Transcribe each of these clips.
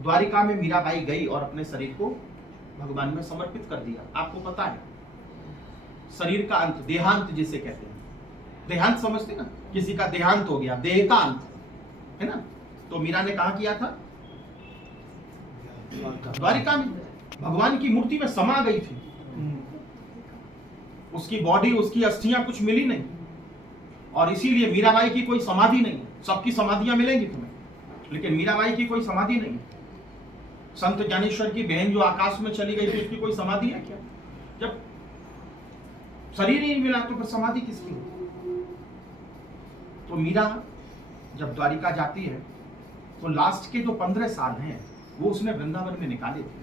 द्वारिका में मीराबाई गई और अपने शरीर को भगवान में समर्पित कर दिया। आपको पता है शरीर का अंत, देहांत जिसे कहते हैं, देहांत समझते ना, किसी का देहांत हो गया, देह का अंत है ना। तो मीरा ने कहा किया था, द्वारिका में भगवान की मूर्ति में समा गई थी। उसकी बॉडी, उसकी अस्थियां कुछ मिली नहीं, और इसीलिए मीराबाई की कोई समाधि नहीं। सबकी समाधियां मिलेंगी तुम्हें, लेकिन मीराबाई की कोई समाधि नहीं। संत ज्ञानेश्वर की बहन जो आकाश में चली गई थी, उसकी कोई समाधि है क्या? जब शरीर ही नहीं मिला तो फिर समाधि किसकी? तो मीरा जब द्वारिका जाती है तो लास्ट के जो 15 साल हैं वो उसने वृंदावन में निकाले थे।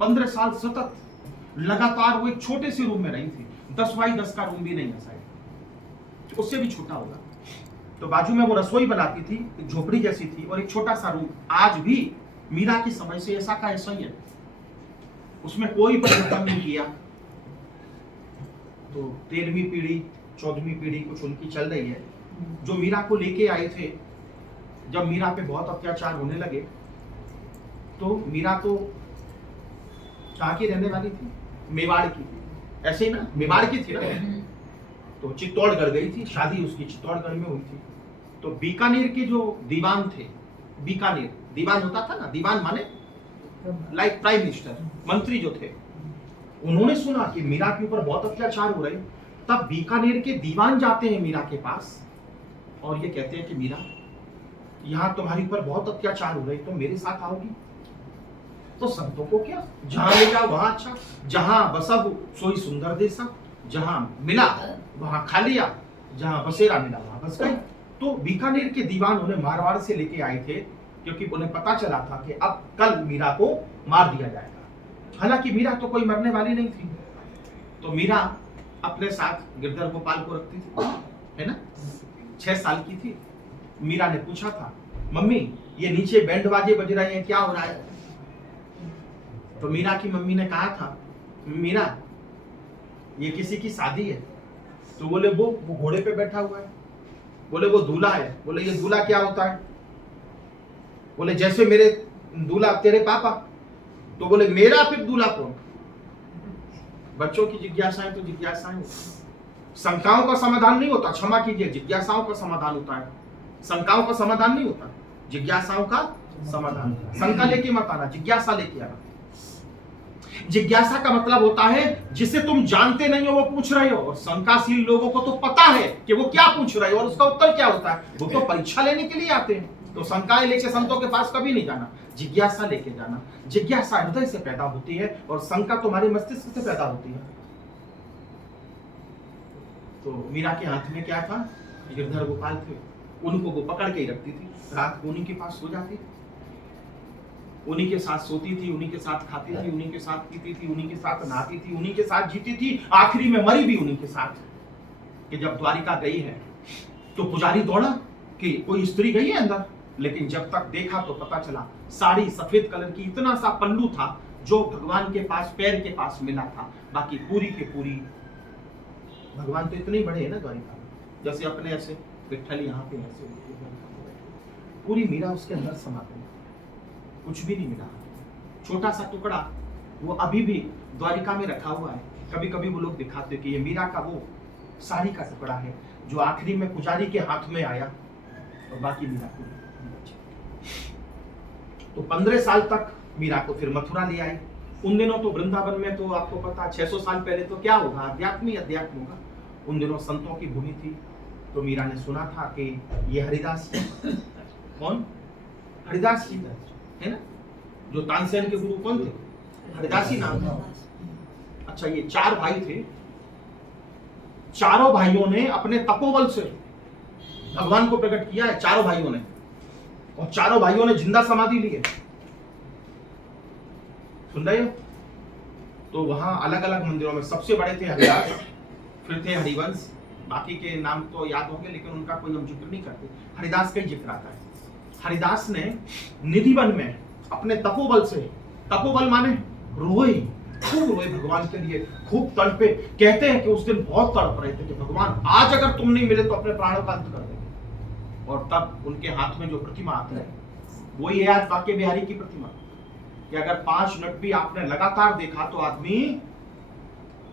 15 साल सतत लगातार वो एक छोटे से रूम में रही थी। 10 बाई 10 का रूम भी नहीं है शायद, उससे भी छोटा होगा। तो बाजू में वो रसोई बनाती थी, एक झोपड़ी जैसी थी, और एक छोटा सा रूम। आज भी मीरा की समय से ऐसा का ऐसा ही है, उसमें कोई परिवर्तन नहीं किया। तो 13वीं पीढ़ी 14वीं पीढ़ी कुछ उनकी चल रही है, जो मीरा को लेके आए थे। जब मीरा पे बहुत अत्याचार होने लगे तो मीरा तो कहाँ की रहने वाली थी? मेवाड़ की थी, ऐसे ही ना, मेवाड़ की थी ना। तो चित्तौड़गढ़ गई थी, शादी उसकी चित्तौड़गढ़ में हुई थी। तो बीकानेर के जो दीवान थे, बीकानेर दीवान होता था ना, दीवान माने लाइक प्राइम मिनिस्टर, मंत्री जो थे, उन्होंने सुना कि मीरा के ऊपर बहुत अत्याचार हो रहे। तब बीकानेर के दीवान जाते हैं मीरा के पास और ये कहते हैं कि मीरा, यहाँ तुम्हारे ऊपर बहुत अत्याचार हो रहे, तो मेरे साथ आओगी? तो संतों को क्या, जहां ले जाओ वहां अच्छा, जहां बसब सोई सुंदर देसा, जहां मिला वहां खा लिया, जहां बसेरा मिला वहां बस गए। तो बीकानेर के दीवान उन्हें मारवाड़ से लेके आए थे, क्योंकि उन्हें पता चला था कि अब कल मीरा को मार दिया जाएगा। हालांकि मीरा तो कोई मरने वाली नहीं थी। तो मीरा अपने साथ गिरधर गोपाल को रखती थी, है ना। 6 साल की थी। मीरा ने पूछा था, मम्मी ये नीचे बैंड बाजे बज रहे हैं, क्या हो रहा है? तो मीरा की मम्मी ने कहा था, मीरा ये किसी की शादी है। तो बोले वो घोड़े पे बैठा हुआ है। बोले वो दूल्हा है। बोले ये दूल्हा क्या होता है? बोले जैसे मेरे दूल्हा तेरे पापा। तो बोले मेरा फिर दूल्हा कौन? बच्चों की जिज्ञासाएं तो जिज्ञासाएं, शंकाओं का समाधान नहीं होता, क्षमा कीजिए, जिज्ञासाओं का समाधान होता है। शंकाओं का समाधान नहीं होता, जिज्ञासाओं का समाधान। शंका लेके मत आना, जिज्ञासा लेके आना। जिज्ञासा का मतलब होता है जिसे तुम जानते नहीं हो वो पूछ रहे हो, और शंकाशील लोगों को तो पता है कि वो क्या पूछ रहे हो और उसका उत्तर क्या होता है। वो तो परीक्षा लेने के लिए आते हैं। तो शंकाएं लेके संतों के पास कभी नहीं जाना, जिज्ञासा लेके जाना। जिज्ञासा हृदय से पैदा होती है और शंका तुम्हारे मस्तिष्क से पैदा होती है। तो मीरा के हाथ में क्या था? गिरधर गोपाल थे। उनको वो पकड़ के ही रखती थी, रात को उन्हीं के पास सो जाती, उन्हीं के साथ सोती थी, उन्हीं के साथ खाती थी, उन्हीं के साथ पीती थी, उन्हीं के साथ नहाती थी, उन्हीं के साथ जीती थी, आखिरी में मरी भी उन्हीं के साथ। कि जब द्वारिका गई है तो पुजारी दौड़ा कि कोई स्त्री गई है अंदर, लेकिन जब तक देखा तो पता चला साड़ी सफेद कलर की, इतना सा पल्लू था जो भगवान के पास पैर के पास मिला था, बाकी पूरी के पूरी। भगवान तो इतने बड़े है ना द्वारिका, जैसे अपने ऐसे विठ्ठल यहाँ पे ऐसे, पूरी मीरा उसके अंदर समा गई, कुछ भी नहीं मिला। छोटा सा टुकड़ा वो अभी भी द्वारिका में रखा हुआ है। कभी कभी वो लोग दिखाते कि ये मीरा का वो साड़ी का टुकड़ा है जो आखिरी में पुजारी के हाथ में आया, और बाकी मीरा को। तो 15 साल तक मीरा को फिर मथुरा ले आए। उन दिनों तो वृंदावन में तो आपको पता 600 साल पहले तो क्या होगा, अध्यात्म ही अध्यात्म होगा। उन दिनों संतों की भूमि थी। तो मीरा ने सुना था कि ये हरिदास, कौन? हरिदास जी है ना, जो तानसेन के गुरु कौन थे? हरिदासी नाम था। अच्छा, ये 4 भाई थे। चारों भाइयों ने अपने तपोबल से भगवान को प्रकट किया है, चारों भाइयों ने, और चारों भाइयों ने जिंदा समाधि ली है। सुन रहे हो? तो वहां अलग अलग मंदिरों में सबसे बड़े थे हरिदास, फिर थे हरिवंश, बाकी के नाम तो याद होंगे लेकिन उनका कोई हम जिक्र नहीं करते। हरिदास का ही जिक्र आता है। हरिदास ने निधिवन में अपने तपोबल से, तपोबल माने रोए, खूब रोए भगवान के लिए, खूब तड़पे। कहते हैं कि उस दिन बहुत तड़प रहे थे कि भगवान आज अगर तुम नहीं मिले तो अपने प्राणों का अंत कर देंगे। और तब उनके हाथ में जो प्रतिमा आती है वही है आज बांके बिहारी की प्रतिमा कि अगर 5 मिनट भी आपने लगातार देखा तो आदमी,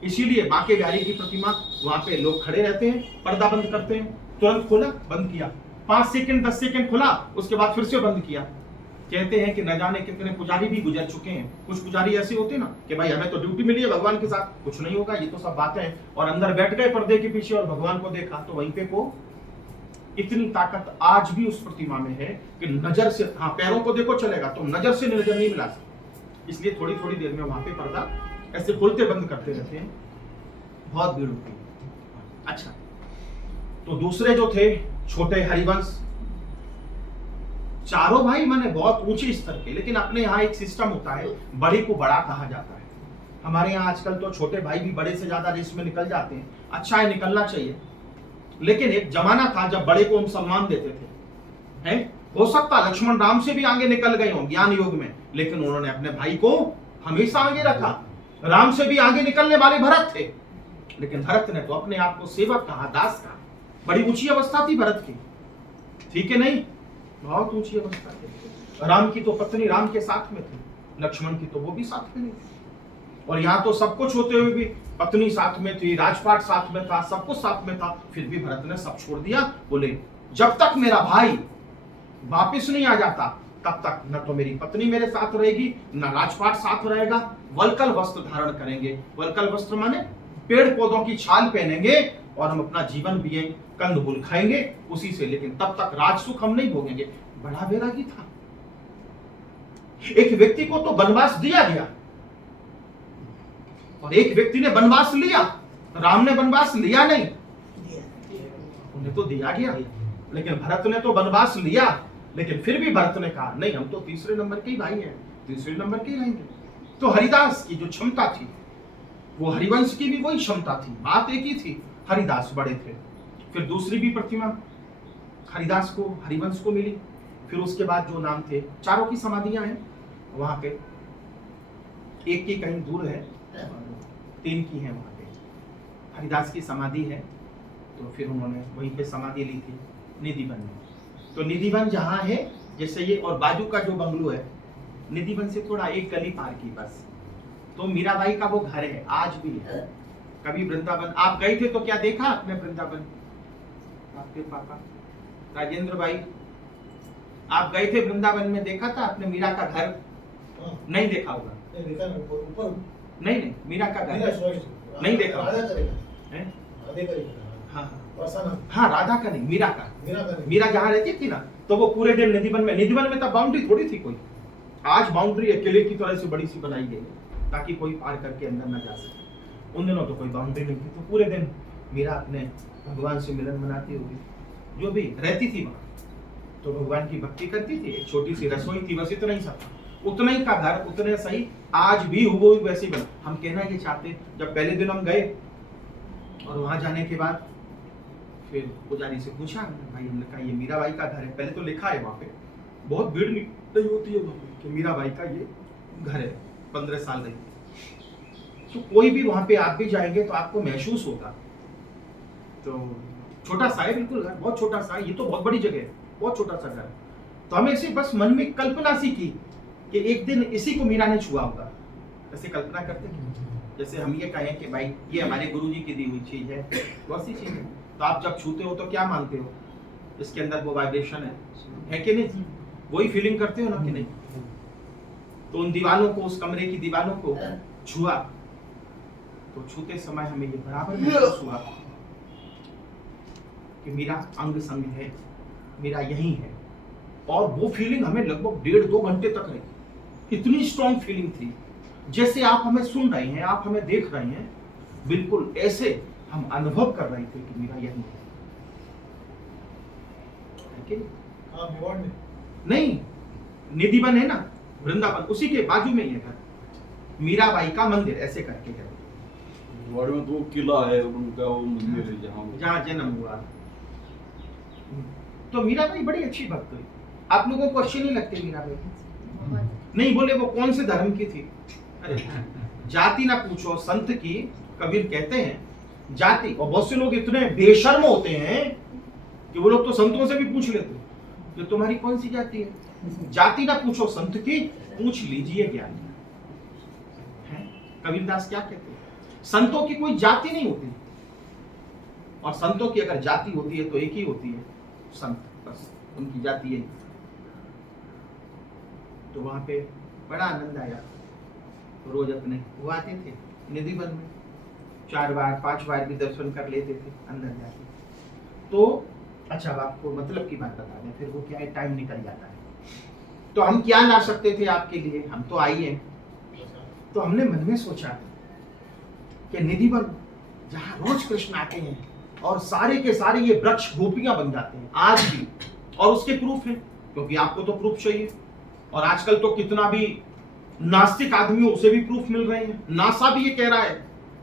इसीलिए बांके बिहारी की प्रतिमा वहां पे लोग खड़े रहते हैं, पर्दा बंद करते हैं, तुरंत खोला बंद किया, 5 सेकंड 10 सेकंड खुला, उसके बाद फिर से बंद किया। कहते हैं कि न जाने कितने पुजारी भी गुजर चुके हैं। कुछ पुजारी ऐसे होते ना कि भाई हमें तो ड्यूटी मिली है भगवान के साथ, कुछ नहीं होगा, ये तो सब बातें हैं, और अंदर बैठ गए पर्दे के पीछे और भगवान को देखा तो वहीं पे वो इतनी ताकत आज भी उस प्रतिमा में है कि नजर से, हाँ पैरों को देखो चलेगा तो नजर से नजर नहीं मिला सकते, इसलिए थोड़ी थोड़ी देर में वहां पे पर्दा ऐसे खोलते बंद करते रहते हैं, बहुत भीड़ होती है। अच्छा, तो दूसरे जो थे छोटे हरिवंश, चारों भाई माने बहुत ऊंचे स्तर के, लेकिन अपने यहाँ एक सिस्टम होता है, बड़े को बड़ा कहा जाता है। हमारे यहाँ आजकल तो छोटे भाई भी बड़े से ज्यादा रेस में निकल जाते हैं, अच्छा है निकलना चाहिए, लेकिन एक जमाना था जब बड़े को हम सम्मान देते थे, है हो सकता लक्ष्मण राम से भी आगे निकल गए हों ज्ञान योग में, लेकिन उन्होंने अपने भाई को हमेशा आगे रखा। राम से भी आगे निकलने वाले भरत थे, लेकिन भरत ने तो अपने आप को सेवक कहा, दास कहा। बड़ी ऊंची अवस्था थी भरत की, ठीक है नहीं, बहुत ऊंची अवस्था थी। राम की तो पत्नी राम के साथ में थी, लक्ष्मण की तो वो भी साथ में नहीं थी, और यहाँ तो सब कुछ होते हुए भी पत्नी साथ में थी, राजपाट साथ में था, सब कुछ साथ में था, फिर भी भरत ने सब छोड़ दिया। बोले जब तक मेरा भाई वापिस नहीं आ जाता तब तक न तो मेरी पत्नी मेरे साथ रहेगी, न राजपाट साथ रहेगा, वलकल वस्त्र धारण करेंगे। वलकल वस्त्र माने पेड़ पौधों की छाल पहनेंगे और हम अपना जीवन जिएंगे, कंदमूल खाएंगे उसी से, लेकिन तब तक राजसुख हम नहीं भोगेंगे। बड़ा वैरागी था। एक व्यक्ति को तो वनवास दिया गया और एक व्यक्ति ने वनवास लिया, राम ने वनवास लिया नहीं, उन्हें तो दिया गया, लेकिन भरत ने तो वनवास लिया, लेकिन फिर भी भरत ने कहा नहीं हम तो तीसरे नंबर के ही भाई हैं, तीसरे नंबर के ही रहेंगे। तो हरिदास की जो क्षमता थी वो हरिवंश की भी वही क्षमता थी, बात एक ही थी, हरिदास बड़े थे। फिर दूसरी भी प्रतिमा हरिदास को हरिवंश को मिली। फिर उसके बाद जो नाम थे, चारों की समाधियां हैं वहां पे, एक की कहीं दूर है, 3 की है वहां पे। हरिदास की समाधि है, तो फिर उन्होंने वहीं पे समाधि ली थी निधिवन में। तो निधिवन जहां है जैसे ये, और बाजू का जो बंगलो है निधिवन से थोड़ा एक गली पार की बस, तो मीराबाई का वो घर है, आज भी है। कभी वृंदावन आप गए थे तो क्या देखा आपने वृंदावन? आपके पापा राजेंद्र भाई आप गए थे वृंदावन में, देखा था आपने मीरा का घर? नहीं देखा होगा, नहीं मीरा का घर नहीं देखा, हाँ राधा का नहीं, मीरा का। मीरा जहाँ रहती थी ना, तो वो पूरे दिन निधिवन में तब बाउंड्री थोड़ी थी कोई, आज बाउंड्री किले की तरह से बड़ी सी बनाई गई ताकि कोई पार करके अंदर न जा सके। उन दिनों तो कोई बाउंड्री नहीं थी, तो पूरे दिन मीरा अपने भगवान से मिलन मनाती होगी, जो भी रहती थी वहां, तो भगवान की भक्ति करती थी। एक छोटी सी रसोई थी, बस इतना ही सब, उतना ही का घर, उतने सही, आज भी हुबहू वैसे ही बना। हम कहना ये चाहते, जब पहले दिन हम गए और वहां जाने के बाद फिर पुजारी से पूछा, भाई हमने कहा ये मीराबाई का घर है, पहले तो लिखा है वहां पे, बहुत भीड़ नहीं होती है वहां पे, कि मीराबाई का ये घर है, 15 साल रही। तो कोई भी वहां पे आप भी जाएंगे तो आपको महसूस होगा, तो छोटा सा है बिल्कुल घर, बहुत छोटा सा है, ये तो बहुत बड़ी जगह है, बहुत छोटा सा घर। तो हमें ऐसे बस मन में कल्पना सी की कि एक दिन इसी को मीरा ने छुआ होगा, ऐसे कल्पना करते हैं। जैसे हम ये कहें कि भाई ये हमारे गुरुजी की दी हुई चीज है, बहुत सी चीज है, तो आप जब छूते हो तो क्या मानते हो, इसके अंदर वो वाइब्रेशन है कि नहीं, वही फीलिंग करते हो ना कि नहीं? तो उन दीवालों को, उस कमरे की दीवालों को छुआ, तो छूते समय हमें ये बराबर महसूस हुआ कि मेरा अंग संग है, मेरा यही है। और वो फीलिंग हमें लगभग 1.5-2 घंटे तक रही, इतनी स्ट्रॉन्ग फीलिंग थी, जैसे आप हमें सुन रहे हैं, आप हमें देख रहे हैं, बिल्कुल ऐसे हम अनुभव कर रहे थे कि मेरा यही है। नहीं, निधिवन है ना वृंदावन, उसी के बाजू में ही है घर, मीराबाई का मंदिर ऐसे करके है। में तो किला है उनका, वो मंदिर है जहाँ जन्म हुआ। तो मीराबाई बड़ी अच्छी भक्त हुई। आप लोगों को अच्छी नहीं लगती मीराबाई? नहीं बोले वो कौन से धर्म की थी? अरे जाति ना पूछो, संत की, कबीर कहते हैं जाति, और बहुत से लोग इतने बेशर्म होते हैं कि वो लोग तो संतों से भी पूछ लेते कि तुम्हारी कौन सी जाति है, जाति ना पूछो संत की, पूछ लीजिए ज्ञान। है कबीरदास क्या कहते हैं, संतों की कोई जाति नहीं होती, और संतों की अगर जाति होती है तो एक ही होती है, संत, बस उनकी जाति है। तो वहां पे बड़ा आनंद आया। रोज अपने वो आते थे निधि वन में, 4 बार 5 बार भी दर्शन कर लेते थे अंदर जाके। तो अच्छा, अब आपको मतलब की बात बता दें, फिर वो क्या है, टाइम निकल जाता है। तो हम क्या ला सकते थे आपके लिए, हम तो आई हैं। तो हमने मन में सोचा कि निधि वन जहाँ रोज कृष्ण आते हैं और सारे के सारे ये वृक्ष गोपियां बन जाते हैं आज भी, और उसके प्रूफ है, क्योंकि आपको तो प्रूफ चाहिए। और आजकल तो कितना भी नास्तिक आदमी उसे भी प्रूफ मिल रहे हैं। नासा भी ये कह रहा है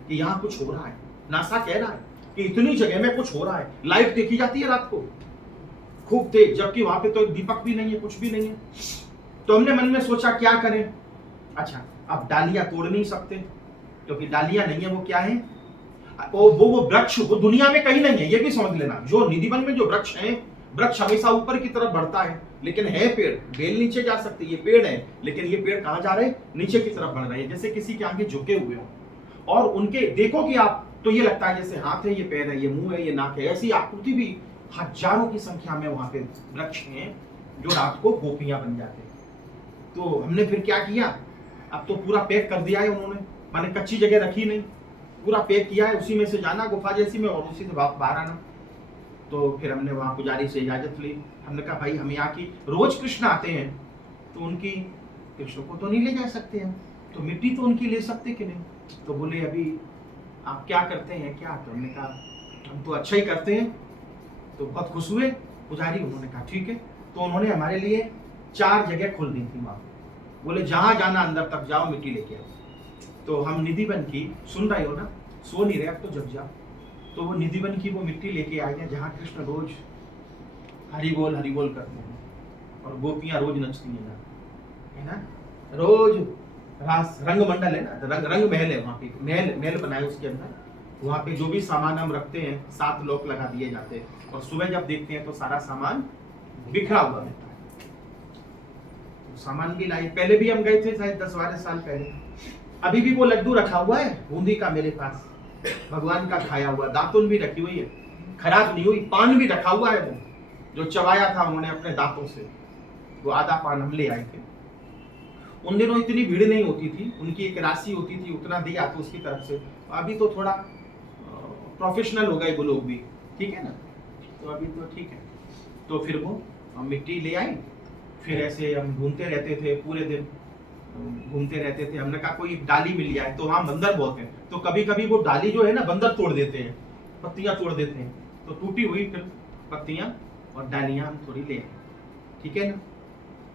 कि यहाँ कुछ हो रहा है, नासा कह रहा है कि इतनी जगह में कुछ हो रहा है। लाइट देखी जाती है रात को खूब तेज, जबकि वहां पे तो दीपक भी नहीं है, कुछ भी नहीं है। तो हमने मन में सोचा क्या करें। अच्छा, अब डालियां तोड़ नहीं सकते, क्योंकि डालियां नहीं है, वो क्या है, वो वृक्ष वो दुनिया में कहीं नहीं है, ये भी समझ लेना। जो निधिवन में जो वृक्ष है, वृक्ष हमेशा ऊपर की तरफ बढ़ता है, लेकिन है पेड़, बेल नीचे जा सकती है, ये पेड़ है, लेकिन ये पेड़ कहां जा रहे हैं, नीचे की तरफ बढ़ रहे हैं, जैसे किसी के आगे झुके हुए हो। और उनके देखोगे आप तो ये लगता है जैसे हाथ है, ये पैर है, ये मुंह है, ये नाक है। ऐसी आकृति भी हजारों की संख्या में वहां पे वृक्ष हैं, जो रात को गोपियां बन जाते हैं। तो हमने फिर क्या किया, अब तो पूरा पैक कर दिया है उन्होंने, माने कच्ची जगह रखी नहीं, पूरा पैक किया है, उसी में से जाना गुफा जैसी में और उसी से बाहर आना। तो फिर हमने वहां पुजारी से इजाजत ली। हमने कहा भाई हम यहाँ की रोज कृष्ण आते हैं, तो उनकी कृष्ण को तो नहीं ले जा सकते हम, तो मिट्टी तो उनकी ले सकते कि नहीं। तो बोले अभी आप क्या करते हैं क्या। तो हमने कहा हम तो अच्छा ही करते हैं। तो बहुत खुश हुए पुजारी, उन्होंने कहा ठीक है। तो उन्होंने हमारे लिए 4 जगह खोल दी थी वहां, बोले जहां जाना अंदर तक जाओ, मिट्टी लेके आओ। तो हम निधिवन की, सुन रहे हो ना, सो नहीं रहे अब तो, जग जाओ। तो वो निधिवन की वो मिट्टी लेके आए हैं, जहाँ कृष्ण रोज हरि बोल करते हैं, और गोपियां रोज नचती हैं, है ना, रोज रास रंग मंडल है ना, रंग महल है वहाँ पे, महल बनाए उसके अंदर। वहाँ पे जो भी सामान हम रखते हैं 7 लॉक लगा दिए जाते हैं, और सुबह जब देखते हैं तो सारा सामान बिखरा हुआ रहता है। तो सामान भी लाए, पहले भी हम गए थे शायद 10-12 साल पहले। अभी भी वो लड्डू रखा हुआ है बूंदी का मेरे पास, भगवान का खाया हुआ, दातुन भी रखी हुई है, खराब नहीं हुई। पान भी रखा हुआ है, वो जो चबाया था उन्होंने अपने दांतों से, वो आधा पान हम ले आए थे। उन दिनों इतनी भीड़ नहीं होती थी, उनकी एक राशि होती थी, उतना दिया तो उसकी तरफ से। अभी तो थोड़ा प्रोफेशनल हो गए वो लोग भी, ठीक है ना, तो अभी तो ठीक है। तो फिर वो हम मिट्टी ले आए, फिर ऐसे हम घूमते रहते थे, पूरे दिन घूमते रहते थे। हमने कहा कोई डाली मिल जाए, तो वहाँ बंदर बहुत हैं, तो कभी कभी वो डाली जो है ना बंदर तोड़ देते हैं, पत्तियां तोड़ देते हैं। तो टूटी हुई फिर पत्तियां और डालियां हम थोड़ी ले आए, ठीक है ना।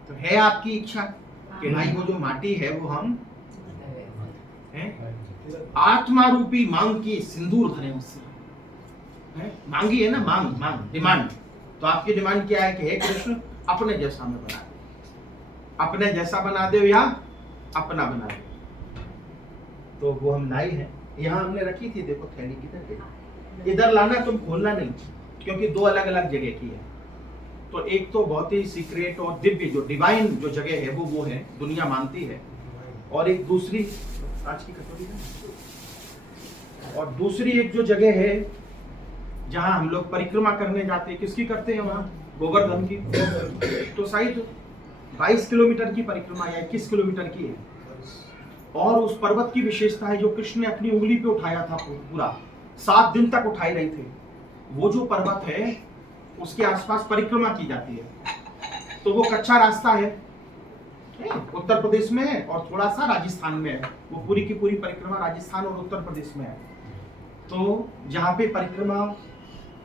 तो है आपकी इच्छा कि भाई वो जो माटी है वो हम आत्मा रूपी मांग की सिंदूर भरे उससे, मांगी है ना, मांग डिमांड। तो आपकी डिमांड क्या है कि हे कृष्ण अपने जैसा में बना दे, अपने जैसा बना दे या अपना बना दे। तो वो हम लाई है, यहाँ हमने रखी थी, देखो थैली किधर गई, इधर लाना, तुम खोलना नहीं, क्योंकि 2 अलग अलग जगह की है। तो एक तो बहुत ही सीक्रेट और दिव्य जो डिवाइन जो जगह है वो है, दुनिया मानती है, और एक दूसरी आज की कटोरी है, और दूसरी एक जो जगह है जहां हम लोग परिक्रमा करने जाते हैं, किसकी करते हैं वहां, गोवर्धन की। तो शायद 22 किलोमीटर की परिक्रमा या 21 किलोमीटर की है, और उस पर्वत की विशेषता है जो कृष्ण ने अपनी उंगली पे उठाया था, पूरा 7 दिन तक उठाए रहे थे। वो जो पर्वत है उसके आसपास परिक्रमा की जाती है। तो वो कच्चा रास्ता है, उत्तर प्रदेश में है और थोड़ा सा राजस्थान में है। वो पूरी की पूरी परिक्रमा राजस्थान और उत्तर प्रदेश में है। तो जहाँ पे परिक्रमा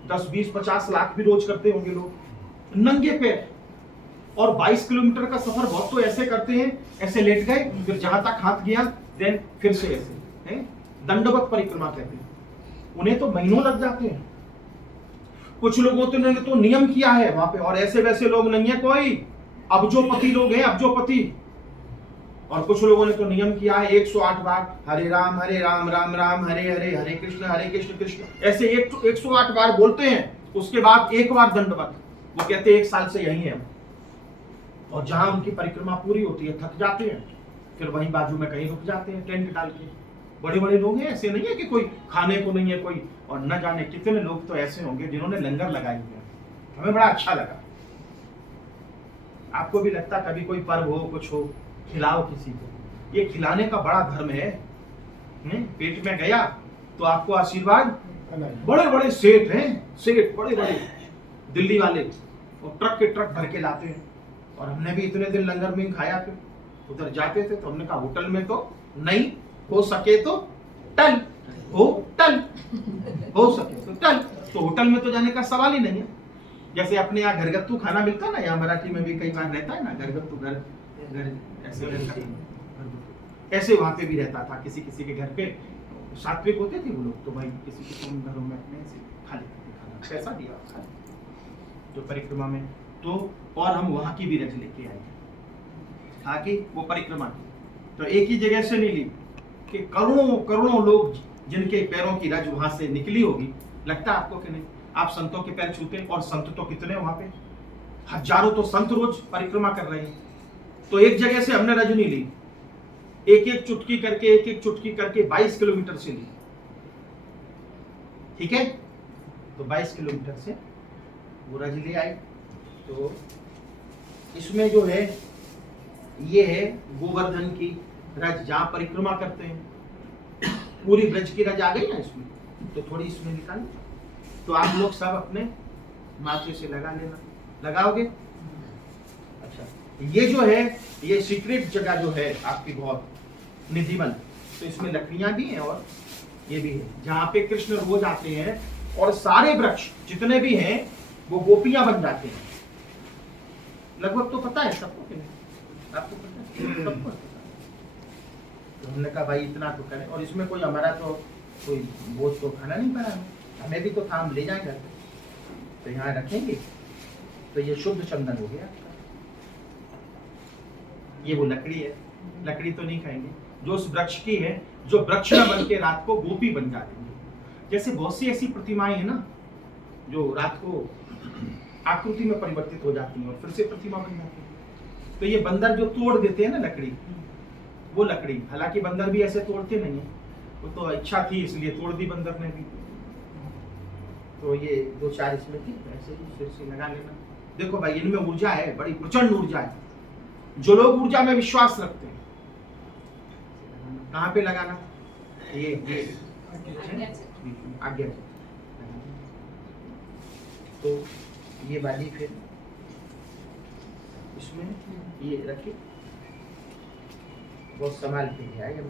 10, 20, 50 लाख भी रोज करते होंगे लोग नंगे पैर, और 22 किलोमीटर का सफर बहुत तो ऐसे करते हैं, ऐसे लेट गए, फिर जहां तक हाथ गया, देन फिर से ऐसे, दंडवत परिक्रमा कहते हैं। उन्हें तो महीनों लग जाते हैं। कुछ लोगों ने तो नियम किया है वहां पे, और ऐसे वैसे लोग नहीं है कोई, अब्जोपति लोग हैं, अब्जोपति। और कुछ लोगों ने तो नियम किया है 108 बार हरे राम राम राम हरे हरे, हरे कृष्ण कृष्ण, ऐसे 108 बार बोलते हैं। उसके बाद एक बार दंडवत, वो कहते हैं 1 साल से यही है हम, और जहाँ उनकी परिक्रमा पूरी होती है थक जाते हैं, फिर वहीं बाजू में कहीं रुक जाते हैं टेंट डाल के। बड़े बड़े लोग हैं, ऐसे नहीं है कि कोई खाने को नहीं है कोई, और न जाने कितने लोग तो ऐसे होंगे जिन्होंने लंगर लगाए हुए हैं। हमें बड़ा अच्छा लगा। आपको भी लगता कभी कोई पर्व हो कुछ हो खिलाओ किसी को, ये खिलाने का बड़ा धर्म है। पेट में गया तो आपको आशीर्वाद। बड़े बड़े सेठ हैं, सेठ बड़े बड़े दिल्ली वाले, वो ट्रक के ट्रक भर के लाते हैं। और हमने भी इतने दिन लंगर में खाया, फिर उधर जाते थे तो हमने कहा होटल में तो नहीं, हो सके तो टल होटल, हो सके तो टल। तो होटल में तो जाने का सवाल ही नहीं है। जैसे अपने यहाँ घरगत्तू खाना मिलता है ना, यहाँ मराठी में भी कई बार रहता है ना घरगत्तू, घर घर ऐसे रहता है। ऐसे वहाँ पे भी रहता था, किसी किसी के घर पे सात्विक होते थे वो लोग, तो भाई किसी किसी घरों में अपने ऐसे खा लेते थे खाना, पैसा दिया खा लेते। तो परिक्रमा में तो, और हम वहाँ की भी रज लेके आए ताकि वो परिक्रमा की तो एक ही जगह से नहीं ली कि करोड़ों करोड़ों लोग जिनके पैरों की रज वहां से निकली होगी। लगता है आपको कि नहीं? आप संतों के पैर छूते, और संत तो कितने वहां पे, हजारों तो संत रोज परिक्रमा कर रहे हैं। तो एक जगह से हमने रज नहीं ली, एक एक चुटकी करके, एक एक चुटकी करके 22 किलोमीटर से ली। ठीक है, तो 22 किलोमीटर से वो रज ले आए। तो इसमें जो है ये है गोवर्धन की रज, जहां परिक्रमा करते हैं। पूरी ब्रज की रज आ गई ना इसमें, तो थोड़ी इसमें निकाल, तो आप लोग सब अपने माथे से लगा लेना। लगाओगे? अच्छा, ये जो है ये सीक्रेट जगह जो है आपकी बहुत निधिवन, तो इसमें लकड़ियां भी हैं और ये भी है जहाँ पे कृष्ण रोज आते हैं, और सारे वृक्ष जितने भी हैं वो गोपियां बन जाते हैं। लगभग तो पता है सबको कि नहीं? आपको पता है? सबको पता है। तो हमने कहा भाई इतना तो करें, और इसमें कोई हमारा तो कोई बोझ तो खाना नहीं पड़ा है, हमें भी तो था, हम ले जाए घर पे, तो यहाँ रखेंगे। तो ये शुद्ध चंदन हो गया। ये वो लकड़ी है, लकड़ी तो नहीं खाएंगे, जो उस वृक्ष की है, जो वृक्ष में बन के रात को गोपी बन जाती है। जैसे बहुत सी ऐसी प्रतिमाएं हैं ना जो रात को आकृति में परिवर्तित हो जाती हैं और फिर से प्रतिमा बन जाती है। तो ये बंदर जो तोड़ देते हैं ना लकड़ी, वो लकड़ी, हालांकि बंदर भी ऐसे तोड़ते नहीं है, वो तो इच्छा थी इसलिए तोड़ दी बंदर ने भी। तो ये 2-4 इसमें थी, ऐसे ही फिर से लगा लेना। देखो भाई इनमें ऊर्जा है, बड़ी प्रचंड ऊर्जा है। जो लोग ऊर्जा में विश्वास रखते हैं, कहाँ पे लगाना? ये आज्ञा। तो ये वाली फिर इसमें ये रखी, बहुत संभाल के लिया है।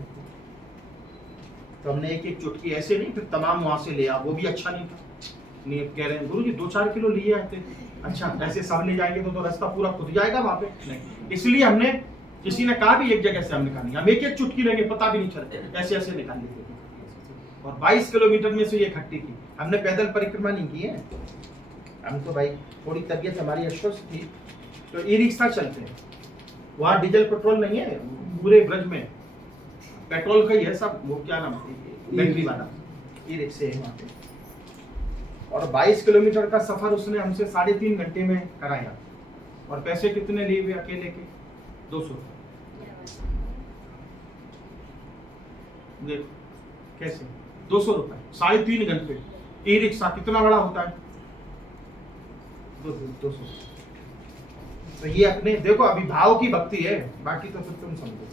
तो हमने एक एक चुटकी ऐसे नहीं, फिर तमाम वहां से लिया, वो भी अच्छा नहीं था। नहीं कह रहे हैं गुरु जी 2-4 किलो लिए आते, अच्छा ऐसे सब ले जाएंगे तो रास्ता पूरा खुद जाएगा वहां पे, नहीं। इसलिए हमने, किसी ने कहा भी एक जगह से हमने कहा नहीं, हम एक एक चुटकी लेंगे, पता भी नहीं चलता, ऐसे ऐसे निकाल लेते थे। और 22 किलोमीटर में से ये इकट्ठी की। हमने पैदल परिक्रमा नहीं की है, हम तो भाई थोड़ी तबीयत हमारी अस्वस्थ थी, तो ई रिक्शा चलते हैं। वहाँ डीजल पेट्रोल नहीं है, पूरे ब्रज में पेट्रोल का ही है सब, वो क्या नाम बैटरी वाला ई रिक्शे है वहाँ पे। और 22 किलोमीटर का सफर उसने हमसे 3.5 घंटे में कराया। और पैसे कितने लिए हुए अकेले के? 200 रुपये। देखो कैसे 200 रुपये 3.5 घंटे। ई रिक्शा कितना बड़ा होता है? 200। तो ये अपने देखो अभिभाव की भक्ति है, बाकी तो फिर तुम समझो।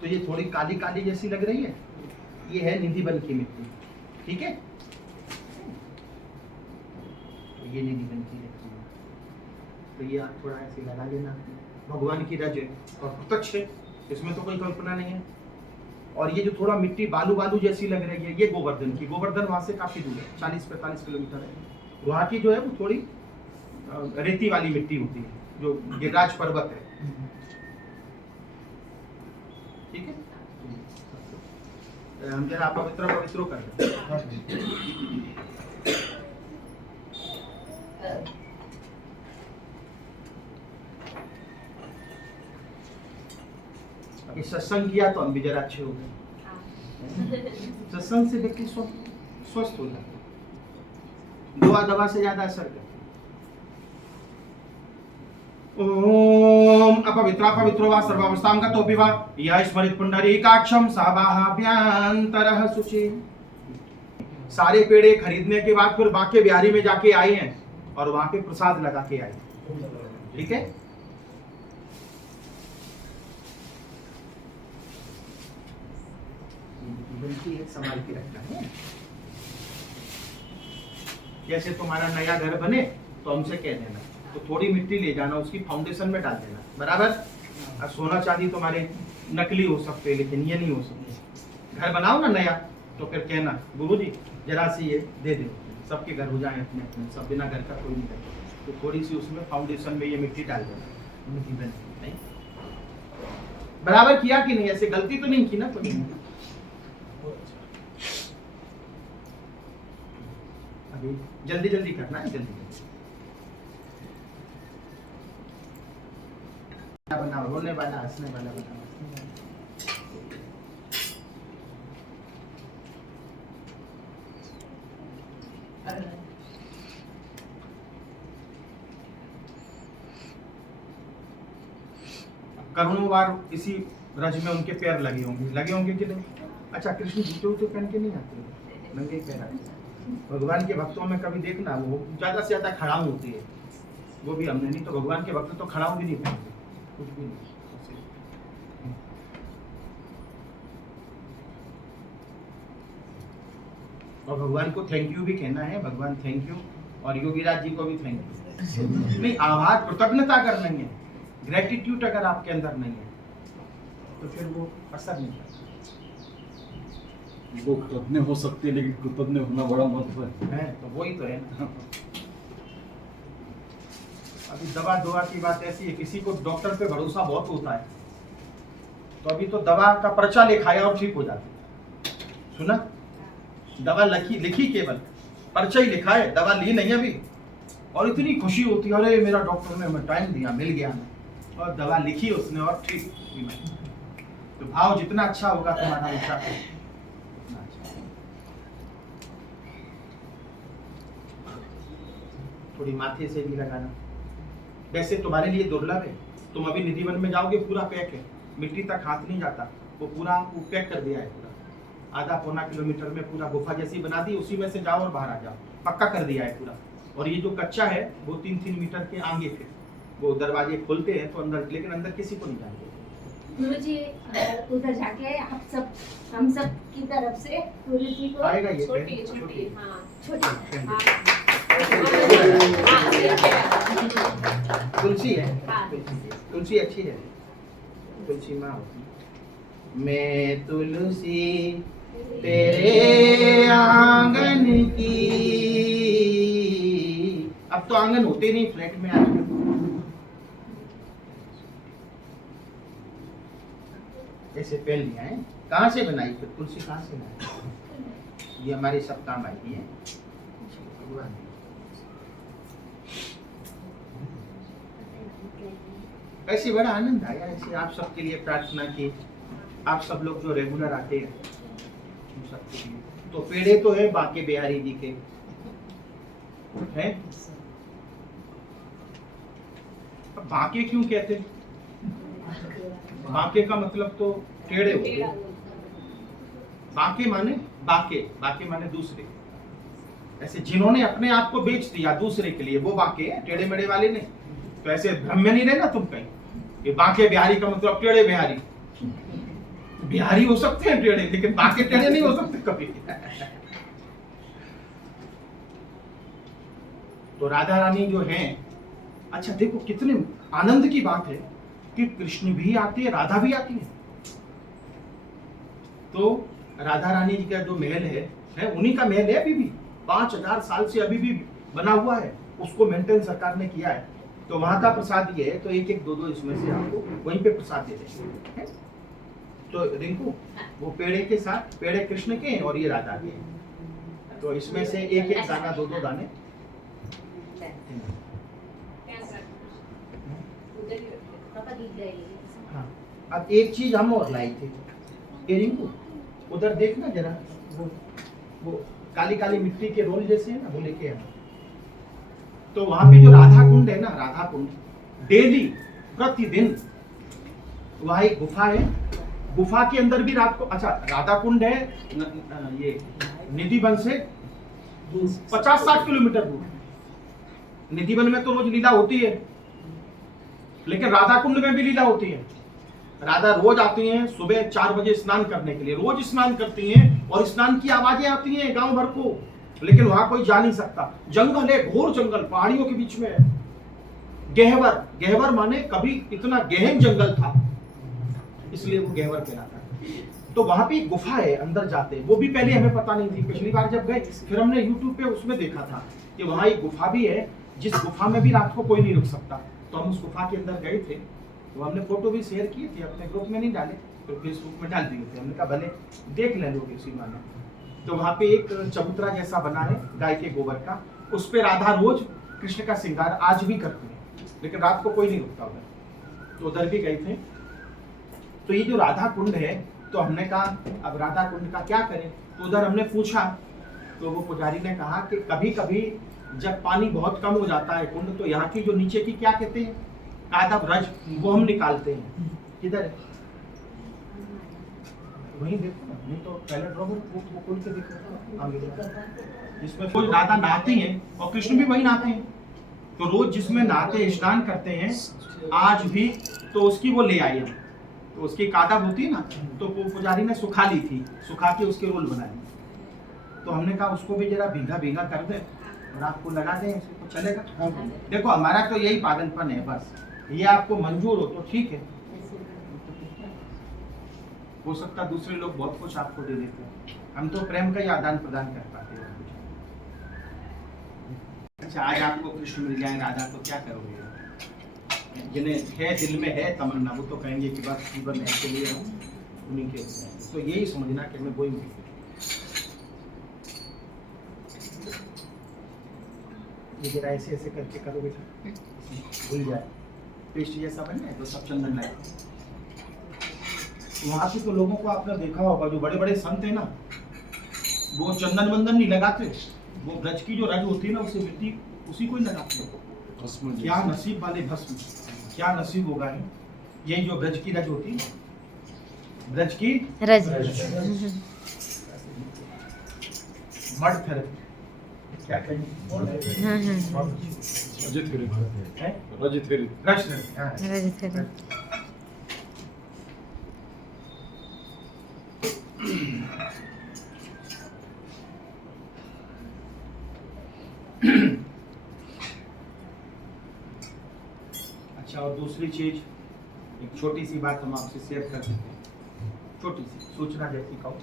तो ये थोड़ी काली काली जैसी लग रही है, ये है निधिवन की मिट्टी, ठीक है। तो ये निधिवन की मिट्टी है, तो ये आप थोड़ा ऐसे लगा लेना। भगवान की रज है और प्रत्यक्ष है, इसमें तो कोई कल्पना नहीं है। और ये जो थोड़ा मिट्टी बालू बालू जैसी लग रही है, ये गोवर्धन की, गोवर्धन वहां से काफी दूर है, 40-45 किलोमीटर है। वहां की जो है वो थोड़ी रेती वाली मिट्टी होती है, जो गिरिराज पर्वत है, ठीक है। हम जरा पवित्र पवित्रो कर लें। सत्संग किया तो हम भी जरा अच्छे हो गए। सत्संग से व्यक्ति स्वस्थ हो जाता है, दवा से ज्यादा असर करती। ओम अपवित्रो वा सर्वावस्थां गतोऽपि वा यः स्मरेत् पुंडरीकाक्षं साबाहाभ्यन्तरः शुचि। सारे पेड़े खरीदने के बाद फिर बांके बिहारी में जाके आए हैं और वहां पे प्रसाद लगा के आए। ठीक है, संभाल के रखना है। जैसे तुम्हारा नया घर बने तो हमसे कह देना, तो थोड़ी मिट्टी ले जाना, उसकी फाउंडेशन में डाल देना, बराबर। और सोना चांदी तुम्हारे नकली हो सकते हैं लेकिन ये नहीं हो सकते। घर बनाओ ना नया तो फिर कहना गुरुजी जरा सी ये दे दो, सबके घर हो जाए अपने अपने, सब बिना घर का कोई नहीं करे। तो थोड़ी सी उसमें फाउंडेशन में ये मिट्टी डाल देना, उनकी नहीं बराबर किया कि नहीं? ऐसे गलती तो नहीं की ना कोई? अभी जल्दी जल्दी करना है, जल्दी बनाओ, रोने वाला हंसने वाला बनाओ। करोड़ों बार इसी रज में उनके पैर लगे होंगे कि नहीं? अच्छा, कृष्ण जूते उते पहन के नहीं आते, नंगे पैर आते हैं। भगवान के भक्तों में कभी देखना वो ज्यादा से ज्यादा खड़ाऊ होती है, वो भी हमने नहीं। तो भगवान के भक्त तो खड़ाऊ भी नहीं पहनते, कुछ भी नहीं। और भगवान को थैंक यू भी कहना है, भगवान थैंक यू, और योगीराज जी को भी थैंक यू। नहीं, आभार कृतज्ञता करना है। ग्रेटिट्यूड अगर आपके अंदर नहीं है तो फिर वो असर नहीं करता। वो कृतज्ञ हो सकते हैं लेकिन कृतज्ञ होना बड़ा महत्व है, तो वही तो है ना। अभी दवा की बात ऐसी है, किसी को डॉक्टर पे भरोसा बहुत होता है, तो अभी तो दवा का पर्चा लिखाया और ठीक हो जाती। सुना, दवा लिखी केवल पर्चा ही लिखा है, दवा ली नहीं अभी, और इतनी खुशी होती है, अरे मेरा डॉक्टर ने हमें टाइम दिया, मिल गया ना, और दवा लिखी उसने और ठीक। तो भाव जितना अच्छा होगा तुम्हारा उतना अच्छा। थोड़ी माथे से भी लगाना। वैसे तुम्हारे लिए दुर्लभ है, तुम अभी निधिवन में जाओगे पूरा पैक है, मिट्टी तक हाथ नहीं जाता, वो पूरा पैक कर दिया है, पूरा आधा पौना किलोमीटर में पूरा गुफा जैसी बना दी, उसी में से जाओ और बाहर आ जाओ, पक्का कर दिया है पूरा। और ये जो कच्चा है वो 3-3 मीटर के आगे फिर वो दरवाजे खोलते हैं तो अंदर, लेकिन अंदर किसी को नहीं जाने। गुरुजी उधर जाके आप सब, हम सब की तरफ से गुरुजी को आएगा ये छोटी तुलसी है, हाँ। तुलसी अच्छी है, तुलसी माँ होती है। मैं तुलसी तेरे आंगन की, अब तो आंगन होते नहीं, फ्लैट में आ। ऐसे पहन लिया है, कहाँ से बनाई फिर तुलसी, कहाँ से बनाई? ये हमारे सब काम आई है भगवान। ऐसे बड़ा आनंद आया, ऐसे आप सबके लिए प्रार्थना की, आप सब लोग जो रेगुलर आते हैं उन सबके लिए। तो पेड़े तो है बांके बिहारी जी के हैं। बांके क्यों कहते हैं? बांके का मतलब तो टेढ़े हो गए। बांके माने दूसरे। ऐसे जिन्होंने अपने आप को बेच दिया दूसरे के लिए, वो बांके हैं, टेढ़े मेढ़े वाले नहीं। तो ऐसे भ्रम में नहीं रहना तुम कहीं, ये बांके बिहारी का मतलब टेढ़े बिहारी। बिहारी हो सकते हैं टेढ़े, लेकिन बांके टेढ़े नहीं हो सकते कभी। तो राधा रानी जो हैं, अच्छा देखो कितने आनंद की बात है कि कृष्ण भी आते हैं, राधा भी आती है। तो राधा रानी जी का जो महल है उन्हीं का महल है, अभी भी 5000 साल से अभी भी बना हुआ है, उसको मेंटेन सरकार ने किया है। तो वहां का प्रसाद ये है, तो एक एक दो दो इसमें से आपको वहीं पे प्रसाद दे देंगे। तो रिंकू, वो पेड़े के साथ, पेड़े कृष्ण के हैं और ये राधा के हैं, तो इसमें से एक एक दाना, दो दो दाने। हाँ, अब एक चीज हम और लाए थे, ये रिंकू उधर देखना जरा, वो काली काली मिट्टी के रोल जैसे है ना, वो लेके आना। तो वहां पे जो राधा कुंड है ना, राधा कुंड, डेली प्रतिदिन वहां एक गुफा है, गुफा के अंदर भी रात को, अच्छा राधा कुंड है ये निधिवन से 50-60 किलोमीटर दूर। निधिवन में तो रोज लीला होती है, लेकिन राधा कुंड में भी लीला होती है। राधा रोज आती हैं सुबह 4 बजे स्नान करने के लिए, रोज स्नान करती हैं और स्नान की आवाजें आती हैं गांव भर को, लेकिन वहां कोई जा नहीं सकता। जंगल है, घोर जंगल, पहाड़ियों के बीच में है। गहवर, गहवर माने कभी इतना गहन जंगल था, इसलिए वो गहवर कहलाता है। तो वहां पे एक गुफा है, अंदर जाते हैं, वो भी पहले हमें पता नहीं थी। पिछली बार जब गए फिर हमने यूट्यूब पे उसमें देखा था कि वहां एक गुफा भी है, जिस गुफा में भी रात को कोई नहीं रुक सकता। तो हम उस गुफा के अंदर गए थे, तो हमने फोटो भी शेयर किए थे, अपने ग्रुप में नहीं डाले, तो फेसबुक में डाल दिए थे। हमने कहा भले देख लें लोग इसी माने। तो वहां पे एक चबूतरा जैसा बना है गाय के गोबर का, उस पे राधा रोज कृष्ण का श्रृंगार आज भी करते हैं, लेकिन रात को कोई नहीं रुकता उधर। तो उधर भी गए थे। तो ये जो राधा कुंड है, तो हमने कहा अब राधा कुंड का क्या करें, तो उधर हमने पूछा, तो वो पुजारी ने कहा कि कभी कभी जब पानी बहुत कम हो जाता है कुंड, तो यहाँ की जो नीचे की क्या कहते हैं कादव रज, वो हम निकालते हैं। किधर है? वहीं देखो ना, नहीं तो पहले ड्रॉवर वो खोल के देखो आगे, जिसमें रोज राधा नहाती हैं और कृष्ण भी वही नहाते हैं। तो रोज जिसमें नहाते स्नान करते हैं आज भी, तो उसकी वो ले आई हम। तो उसकी कादव होती है ना, तो वो पुजारी ने सुखा ली थी, सुखा के उसके रोल बनाए। तो हमने कहा उसको भी जरा भीगा भीगा कर दे और आपको लगा दें, तो चलेगा। देखो हमारा तो यही पागलपन है, बस ये आपको मंजूर हो तो ठीक है, हो सकता दूसरे लोग बहुत कुछ आपको दे देते हैं, हम तो प्रेम का ही आदान प्रदान कर पाते हैं। अच्छा आज आपको कृष्ण मिल जाए, राधा तो क्या करोगे? जिन्हें है दिल में है तमन्ना, वो तो कहेंगे कि बस जीवन ऐसे लिए हम उन्हीं के। तो यही समझना कि हमें वही मिले। ये जरा ऐसे ऐसे करके करो बेटा, भूल जाए, पेस्ट जैसा बन जाए तो सब चंदन लाए। वहां से तो लोगों को आपने देखा होगा, जो बड़े बड़े संत है ना, वो चंदन वंदन नहीं लगाते, वो ब्रज की जो रज होती है ना, उसे मिट्टी उसी को ही लगाते हैं। क्या नसीब वाले भस्म, क्या नसीब होगा है। यही जो ब्रज की रज होती है, ब्रज की रज, मड थेरेपी, क्या कहेंगे? अच्छा, और दूसरी चीज, एक छोटी सी बात हम आपसे शेयर कर देते हैं, छोटी सी सूचना जैसी कहो,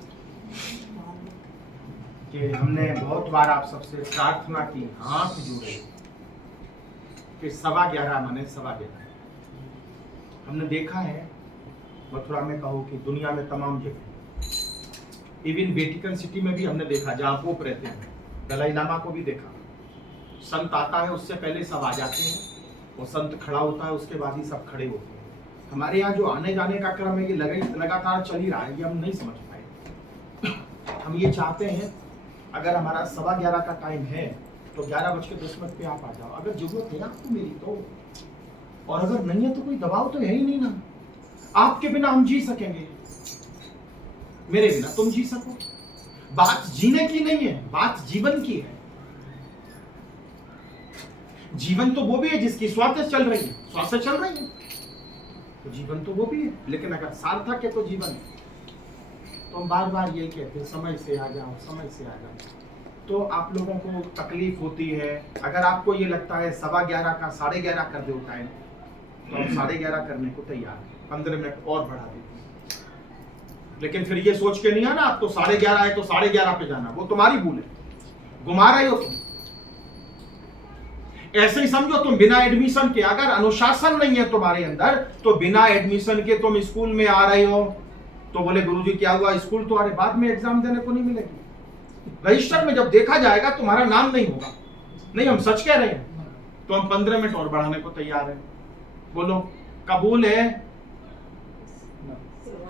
कि हमने बहुत बार आप सबसे प्रार्थना की, हाथ जोड़े कि 11:15 माने 11:15। हमने देखा है मथुरा में, कहो कि दुनिया में तमाम जगह, इवन वेटिकन सिटी में भी हमने देखा, जहाँ पोप रहते हैं, दलाई लामा को भी देखा। संत आता है उससे पहले सब आ जाते हैं, और संत खड़ा होता है उसके बाद ही सब खड़े होते हैं। हमारे यहाँ जो आने जाने का क्रम है ये लगातार चल ही रहा है, ये हम नहीं समझ पाए। हम ये चाहते हैं अगर हमारा 11:15 का टाइम है तो 11:10 पे आप आ जाओ, अगर जरूरत है आपको मेरी तो, और अगर नहीं है तो कोई दबाव तो है ही नहीं ना। आपके बिना हम जी सकेंगे, मेरे बिना तुम जी सको। बात जीने की नहीं है, बात जीवन की है। जीवन तो वो भी है जिसकी स्वास्थ्य चल रही है, स्वास्थ्य चल रही है तो जीवन तो वो भी है, लेकिन अगर सार्थक है तो जीवन है। तो हम बार बार यही कहते हैं, समय से आ जाओ, समय से आ जाओ। तो आप लोगों को तकलीफ होती है, अगर आपको ये लगता है 11:15 का 11:30 कर दो टाइम, तो हम 11:30 करने को तैयार हैं, 15 मिनट और बढ़ा देते हैं। लेकिन फिर ये सोच के नहीं आना आप तो 11:30 है तो 11:30 पे जाना, वो तुम्हारी भूल है, घुमा रहे हो तुम। ऐसे ही समझो तुम बिना एडमिशन के, अगर अनुशासन नहीं है तुम्हारे अंदर, तो बिना एडमिशन के तुम स्कूल में आ रहे हो तो बोले गुरुजी क्या हुआ, स्कूल तो अरे बाद में एग्जाम देने को नहीं मिलेगी, रजिस्टर में जब देखा जाएगा तुम्हारा नाम नहीं होगा। नहीं, हम सच कह रहे हैं। तो हम 15 मिनट और बढ़ाने को तैयार हैं। बोलो कबूल है?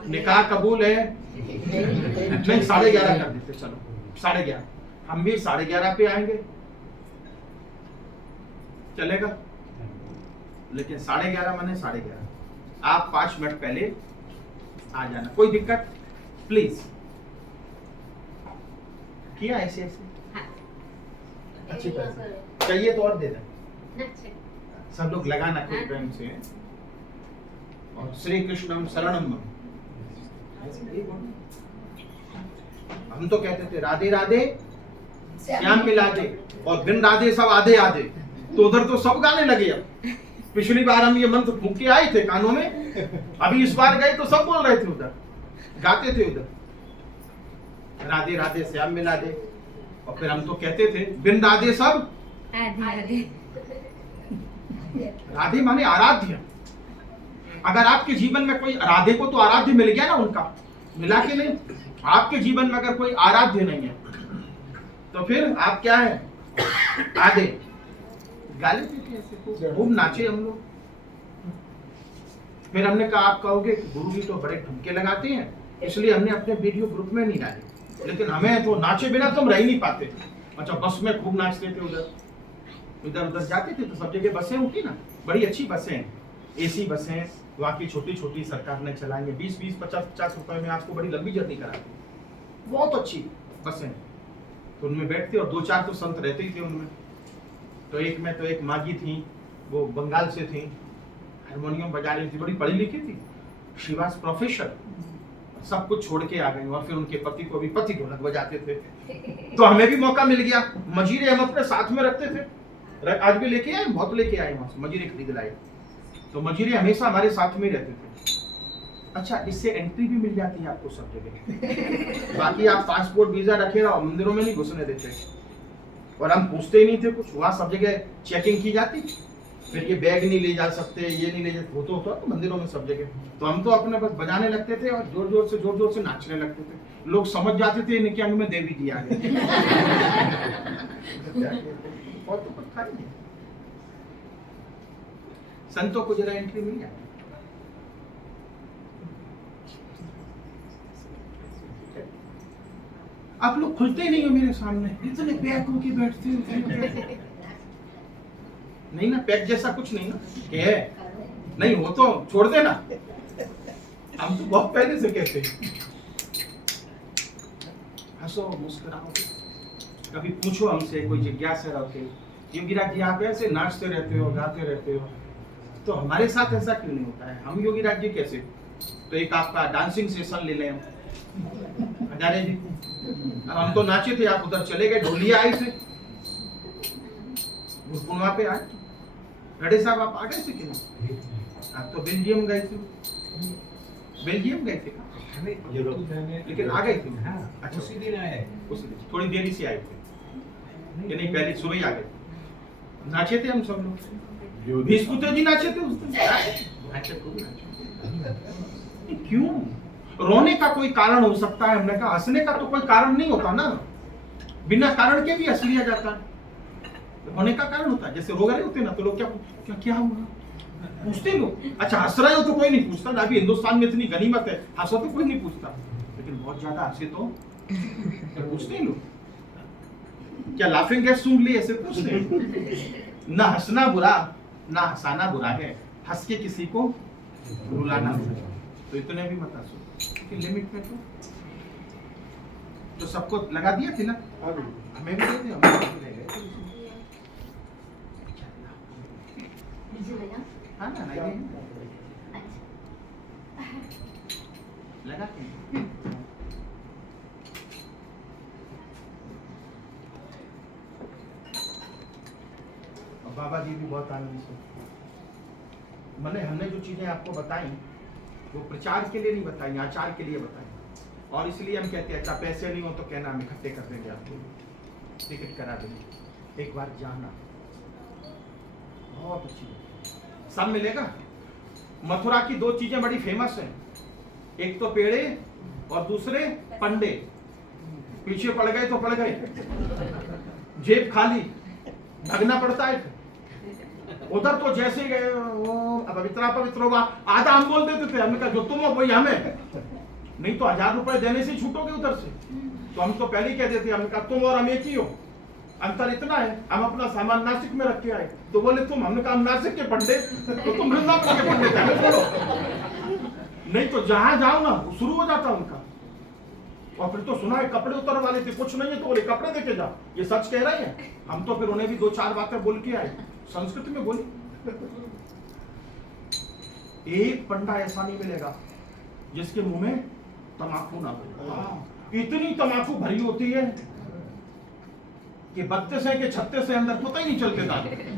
निकाह कबूल है? नहीं, 11:30 कर देते, चलो 11:30, हम भी 11:30 पे आएंगे, चलेगा? लेकिन 11:30 माने 11:30, आप 5 मिनट पहले आ जाना, कोई दिक्कत? प्लीज। किया ऐसे ऐसे? हाँ। अच्छी तरह से। चाहिए तो और दे दें, सब लोग लगाना खूब प्रेम से। और श्री कृष्णम शरणम मम। हम तो कहते थे राधे राधे श्याम मिला दे, और बिन राधे सब आधे आधे, तो उधर तो सब गाने लगे। अब पिछली बार हम ये मंत्र फूंक के आए थे कानों में, अभी इस बार गए तो सब बोल रहे थे, उधर गाते थे, उधर राधे राधे श्याम मिला दे। और फिर हम तो कहते थे बिन राधे सब आधे। राधे माने आराध्य। अगर आपके जीवन में कोई राधे को तो आराध्य मिल गया ना, उनका मिला के नहीं, आपके जीवन में अगर कोई आराध्य नहीं है तो फिर आप क्या है? आधे। गाली देते ऐसे, खूब नाचे हम लोग। फिर हमने कहा आप कहोगे गुरु जी तो बड़े ठुमके लगाते हैं, इसलिए हमने अपने वीडियो ग्रुप में नहीं डाले, लेकिन हमें तो नाचे बिना तो हम रह ही नहीं पाते। अच्छा, बस में खूब नाचते थे, उधर इधर उधर जाते थे तो सब जगह बसें होती ना, बड़ी अच्छी बसें हैं, एसी बसें, वहाँ की छोटी छोटी सरकार ने चलाएंगे, 20-20, 50-50 रुपए में आपको बड़ी लंबी जर्नी कराती, बहुत अच्छी बसें। तो उनमें बैठते, और 2-4 तो संत रहते ही थे उनमें। तो एक में तो एक माँ जी थी, वो बंगाल से थी, हारमोनियम बजा रही थी, बड़ी पढ़ी लिखी थी, शी वाज प्रोफेसर, सब कुछ छोड़ के आ गई। और फिर उनके पति को भी, पति ढोलक बजाते थे, तो हमें भी मौका मिल गया। मजीरे हम अपने साथ में रखते थे, आज भी लेके आए, बहुत लेके आए, वहां से मजीरे खरीद लाए, तो मजीरे हमेशा हमारे साथ में रहते थे। अच्छा, इससे एंट्री भी मिल जाती है आपको सब जगह। बाकी आप पासपोर्ट वीजा रखे और मंदिरों में नहीं घुसने देते, और हम पूछते ही नहीं थे कुछ, वहां सब जगह चेकिंग की जाती। फिर ये बैग नहीं ले जा सकते, ये नहीं ले जा, होता तो मंदिरों में सब जगह। तो हम तो अपने बस बजाने लगते थे और जोर जोर से नाचने लगते थे, लोग समझ जाते थे इनके अंग में देवी जी आ गए। और तो कुछ था ही नहीं, संतों को जरा एंट्री मिल जाती। आप लोग खुलते ही नहीं हो मेरे सामने, इतने पैक होके बैठते हो। नहीं ना, पैक जैसा कुछ नहीं ना, क्या है? नहीं हो तो छोड़ देना, हम तो बहुत पहले से कहते हैं। हंसो, मुस्कुराओ, कभी पूछो हमसे, कोई जिज्ञासा रखे, योगीराज जी आप ऐसे नाचते रहते हो, गाते रहते हो, तो हमारे साथ ऐसा क्यों नहीं होता है? हम योगीराज जी कैसे? तो एक आपका डांसिंग सेशन ले लें हजारे जी। अब हम तो नाचे थे, आप उधर चले गए, ढोलिया आए थे, गुरकुनवा पे आए, गढ़े साहब आप आ गए थे कि नहीं? आप तो बेल्जियम गए थे, बेल्जियम गए थे, लेकिन आ गए थे। अच्छा, उसी दिन आए, उसी दिन थोड़ी देरी से आए थे कि नहीं? पहले सुबह ही आ गए, नाचे थे हम सब लोग, भीष्मपुत्र जी नाचे थे उस दिन, नाचे खूब नाचे। क्यों? रोने का कोई कारण हो सकता है, हमने कहा हंसने का तो कोई कारण नहीं होता ना, बिना कारण के भी हंस लिया जाता है, होने का कारण होता है। जैसे रो रहे होते ना तो लोग क्या क्या क्या हुआ पूछते लोग। अच्छा, हंस रहे हो तो कोई नहीं पूछता ना, अभी हिंदुस्तान में इतनी गनीमत है, हंसो तो कोई नहीं पूछता, लेकिन बहुत ज्यादा हंसे तो पूछते हैं लोग, क्या लाफिंग गैस सूंघ ली, ऐसे पूछते हैं। ना हंसना बुरा, ना हंसाना बुरा है, हंस के किसी को रुलाना बुरा। तो इतने भी मत हंसो, लिमिट में तो सबको लगा दिया थी ना, हमें भी दे दिया, हम भी ले गए। हाँ ना, लगा लगा के और बाबा जी भी बहुत आनंद से, मैंने हमने जो चीजें आपको बताई वो प्रचार के लिए नहीं बताई, आचार के लिए बताई। और इसलिए हम कहते हैं अच्छा पैसे नहीं हो तो कहना हम इकट्ठे कर देंगे, आपको टिकट करा देंगे, एक बार जाना, बहुत अच्छी सब मिलेगा। मथुरा की 2 चीजें बड़ी फेमस हैं, एक तो पेड़े और दूसरे पंडे। पीछे पड़ गए तो पड़ गए, जेब खाली, भगना पड़ता है। उधर तो जैसे गए पवित्रा पवित्र होगा, आधा हम बोल देते थे, हमने कहा जो तुम हो वही हमें। नहीं तो 1000 रुपए देने से छूटोगे उधर से। तो हम तो पहले ही कह देते, हमने कहा तुम और हम एक ही हो, अंतर इतना है हम अपना सामान नासिक में रख के आए। तो बोले तुम, हमने कहा हम नासिक के पंडित, तो तुम वृंदावन के पंडित है छोड़ो। नहीं तो जहां जाओ ना शुरू हो जाता उनका। और फिर तो सुना है कपड़े उतर वाले थे, कुछ नहीं है तो बोले कपड़े देके जाओ, ये सच कह रहे हैं। हम तो फिर उन्हें भी 2-4 बातें बोल के आए, संस्कृत में बोली। एक पंडा ऐसा नहीं मिलेगा जिसके मुंह में तमाकू ना हो। इतनी तमाकू भरी होती है कि 32 है कि 36 है, अंदर पता ही नहीं चलते था।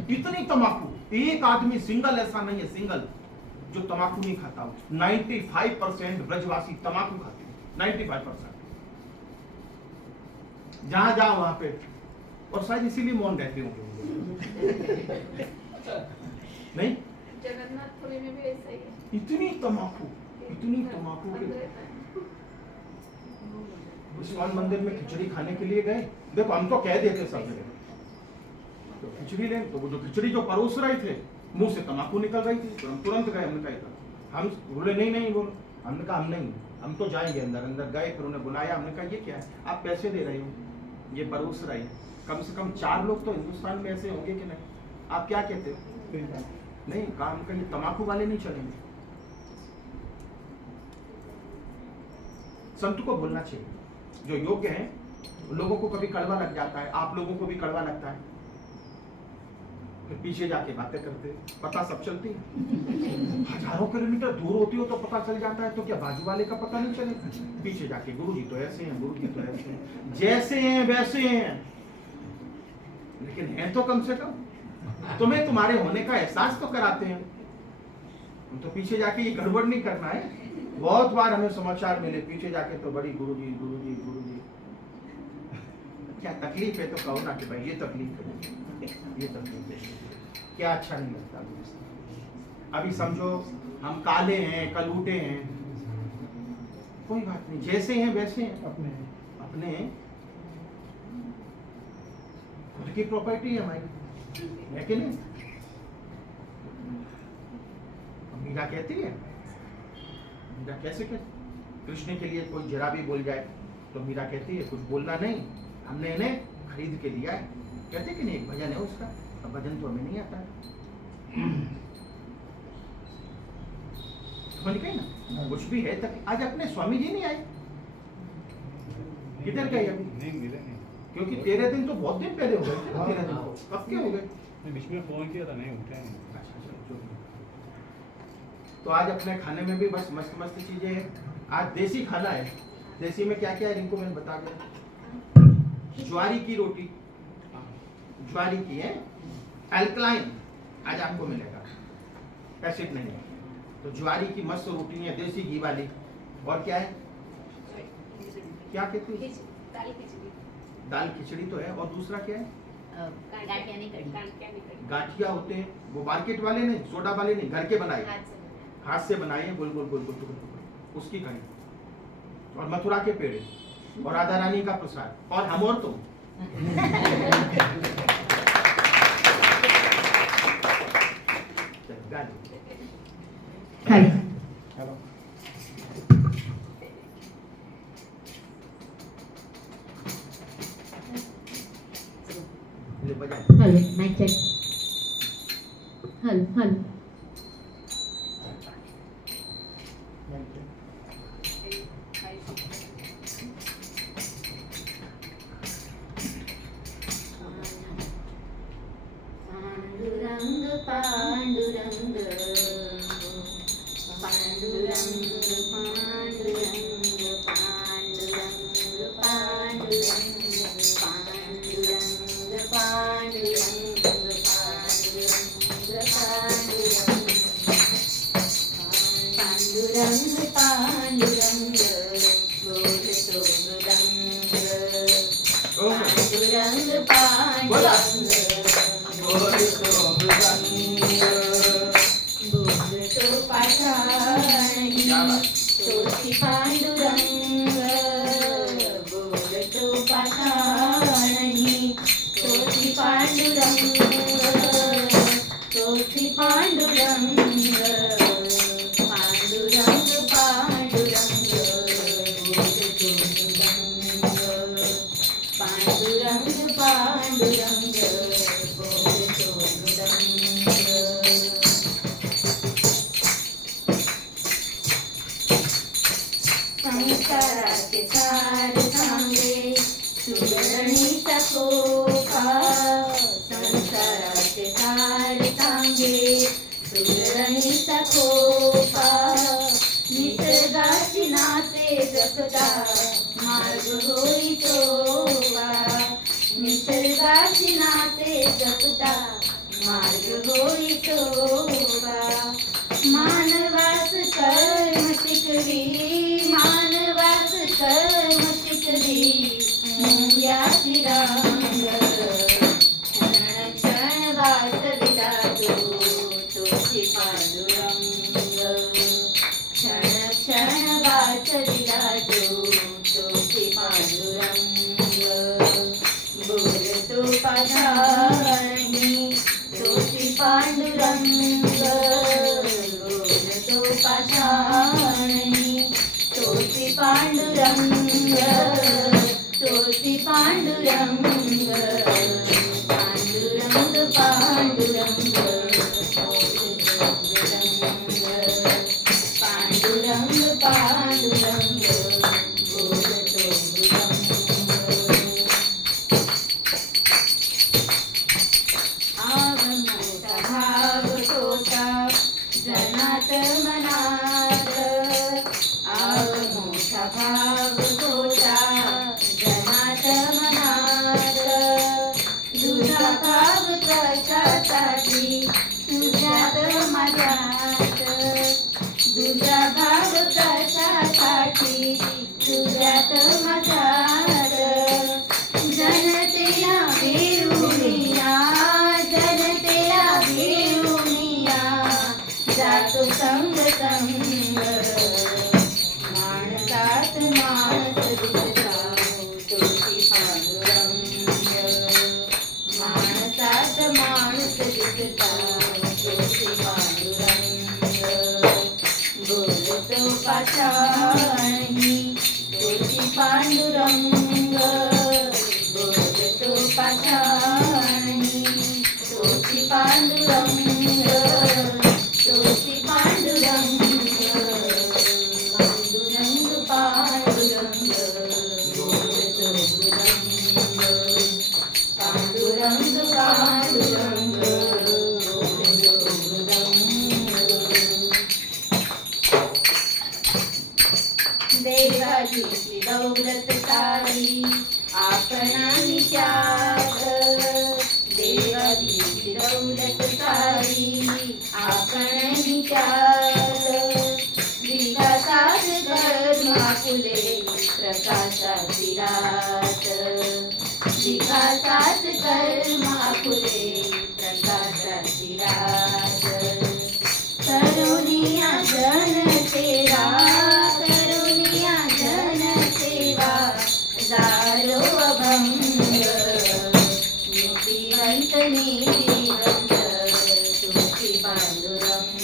इतनी तमाकू, एक आदमी सिंगल ऐसा नहीं है सिंगल जो तमाकू नहीं खाता। 95% ब्रजवासी तमाकू खाते हैं, 95%। जहां जाओ वहां पे, और शायद इसीलिए मौन रहते होंगे नहीं। जगन्नाथपुरी में भी ऐसा ही है। इतनी तमाकू के इस्कॉन मंदिर में खिचड़ी खाने के लिए गए। देखो हम तो कह देते सब जगह, तो खिचड़ी लें तो वो जो खिचड़ी जो परोस रहे थे मुंह से तमाकू निकल रही थी, तो हम तुरंत गए। हमने कहा हम बोले नहीं बोलो, हमने कहा हम नहीं, हम तो जाएंगे अंदर। अंदर गए, फिर उन्हें बुलाया। हमने कहा ये क्या है, आप पैसे दे रहे हो, ये परोस रही, कम से कम 4 लोग तो हिंदुस्तान में ऐसे होंगे कि नहीं, आप क्या कहते हो? नहीं, काम का ये तमाकू वाले नहीं चलेंगे। संत को बोलना चाहिए, जो योग्य है लोगों को कभी कड़वा लग जाता है, आप लोगों को भी कड़वा लगता है, फिर पीछे जाके बातें करते, पता सब चलती है। हजारों किलोमीटर दूर होती हो तो पता चल जाता है, तो क्या बाजू वाले का पता नहीं चलेगा? पीछे जाके गुरुजी तो ऐसे हैं, गुरुजी तो ऐसे हैं, जैसे हैं वैसे हैं, लेकिन हैं तो कम से कम तुम्हें तुम्हारे होने का एहसास तो कराते हैं। हम तो पीछे जाके ये गड़बड़ नहीं करना है। बहुत बार हमें समाचार मिले पीछे जाके तो बड़ी गुरुजी गुरुजी गुरुजी। क्या तकलीफ है तो कहो ना कि भाई ये तकलीफ है, ये तकलीफ है, क्या अच्छा नहीं लगता। अभी समझो हम काले हैं, कलूटे हैं, कोई बात नहीं, जैसे हैं वैसे हैं, अपने खुद की प्रॉपर्टी है हमारी, है कि नहीं? मीरा कहती है, मीरा कैसे कहती, कृष्ण के लिए कोई जरा भी बोल जाए तो मीरा कहती है कुछ बोलना नहीं, हमने इन्हें खरीद के दिया है। कहते कि नहीं, एक भजन है उसका, अब भजन तो हमें नहीं आता है। समझ गए ना, कुछ भी है तक। आज अपने स्वामी जी नहीं आए, किधर गए अभी? नहीं मिले नहीं, क्योंकि 13 दिन तो बहुत दिन पहले हो गए थे। 13 दिन कब के हो गए? बीच में फोन किया था, नहीं उठा नहीं। तो आज अपने खाने में भी बस मस्त मस्त चीजें हैं। आज देसी खाना है। देसी में क्या क्या है इनको मैंने बता दिया। ज्वारी की रोटी, ज्वारी की है, एल्कलाइन आज आपको मिलेगा, एसिड नहीं है। तो ज्वारी की मस्त रोटी है, देसी घी वाली। और क्या है, क्या कहते हैं? दाल खिचड़ी तो है। और दूसरा क्या है? गाठिया होते हैं, वो मार्केट वाले नहीं, सोडा वाले नहीं, घर के बनाए, हाथ से बनाए, गोल गोल गोल गोल गोल, उसकी कड़ी। और मथुरा के पेड़े, और राधा रानी का प्रसाद, और हम और तुम। Hello, hello mike check, hello hello. Pandurang Pandurang Pandurang Pandurang Pandurang Pandurang Pandurang Pandurang Pandurang Pandurang बोलतो मृदंग पांडुरंग पांडुरंग बोलतो पाषाणी तोची पांडुरंग बोलतो पाषाणी तोची पांडुरंग तोची पांडुरंग पांडुरंग पांडुरंग पांडुरंग बोलतो मृदंग. संसाराचे सार सांगे सुगरणीचा खोपा. संसाराचे सार सांगे सुगरणीचा खोपा. निसर्गाची नाते जपता मार्ग होई सोपा. निसर्गाची नाते जपता मार्ग होई सोपा. मानवास कर्म शिकवी, मानवास कर्म शिकवी मुंग्याची रांग. क्षण क्षण वाचविला तोची पांडुरंग. क्षण क्षण वाचविला तोची पांडुरंग. बोलतो पाषाणी तोची पांडुरंग. बोलतो पाषाणी तोची पांडुरंग. तोची पांडुरंग. पांडुरंग पांडुरंग पांडुरंग पांडुरंग बोलतो मृदंग. मोठा भाव तोचा जनात मनात. मोठा भाव तोचा जनात मनात. तुझा भाव कशासाठी तुझ्यात माझ्यात. तुझा भाव कशासाठी तुझ्यात माझ्यात. जनतेला भिडूनिया, जनतेला भिडूनिया जातो संग संग. माणसात माणस दिसता तोची पांडुरंग. माणसात माणूस दिसता तोची पांडुरंग. बोलतो पाषाणी तोची पांडुरंग. बोलतो पाषाणी तोची पांडुरंग. तोची पांडुरंग. पांडुरंग पांडुरंग बोलतो मृदंग. पांडुरंग पांडुरंग बोलतो मृदंग. देवाची दौलत सारी आपणानी त्याग. देवाची दौलत सारी आपणानी त्याग. विकासात कर्म आपुले प्रकाशाची रात. विकासात कर्म आपुले प्रकाशाची रात. तरुणिया जनसेवा, तरुणिया जनसेवा दारो अभंग. नीतिवंत नीतिवंत तुमची पांडुरंग.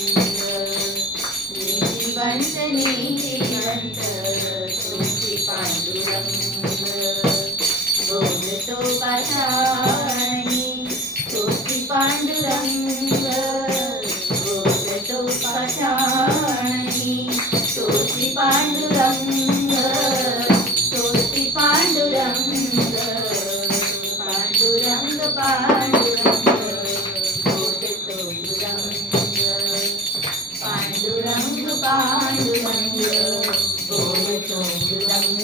नीतिवंत नीतिवंत तुमची पांडुरंग. बोलतो पाषाणी तुमची पांडुरंग. बोलतो पाषाणी तुमची पांडुरंग. तुमची पांडुरंग. पांडुरंग पांडुरंग बोलतो मृदंग. पांडुरंग पांडुरंग बोलतो मृदंग.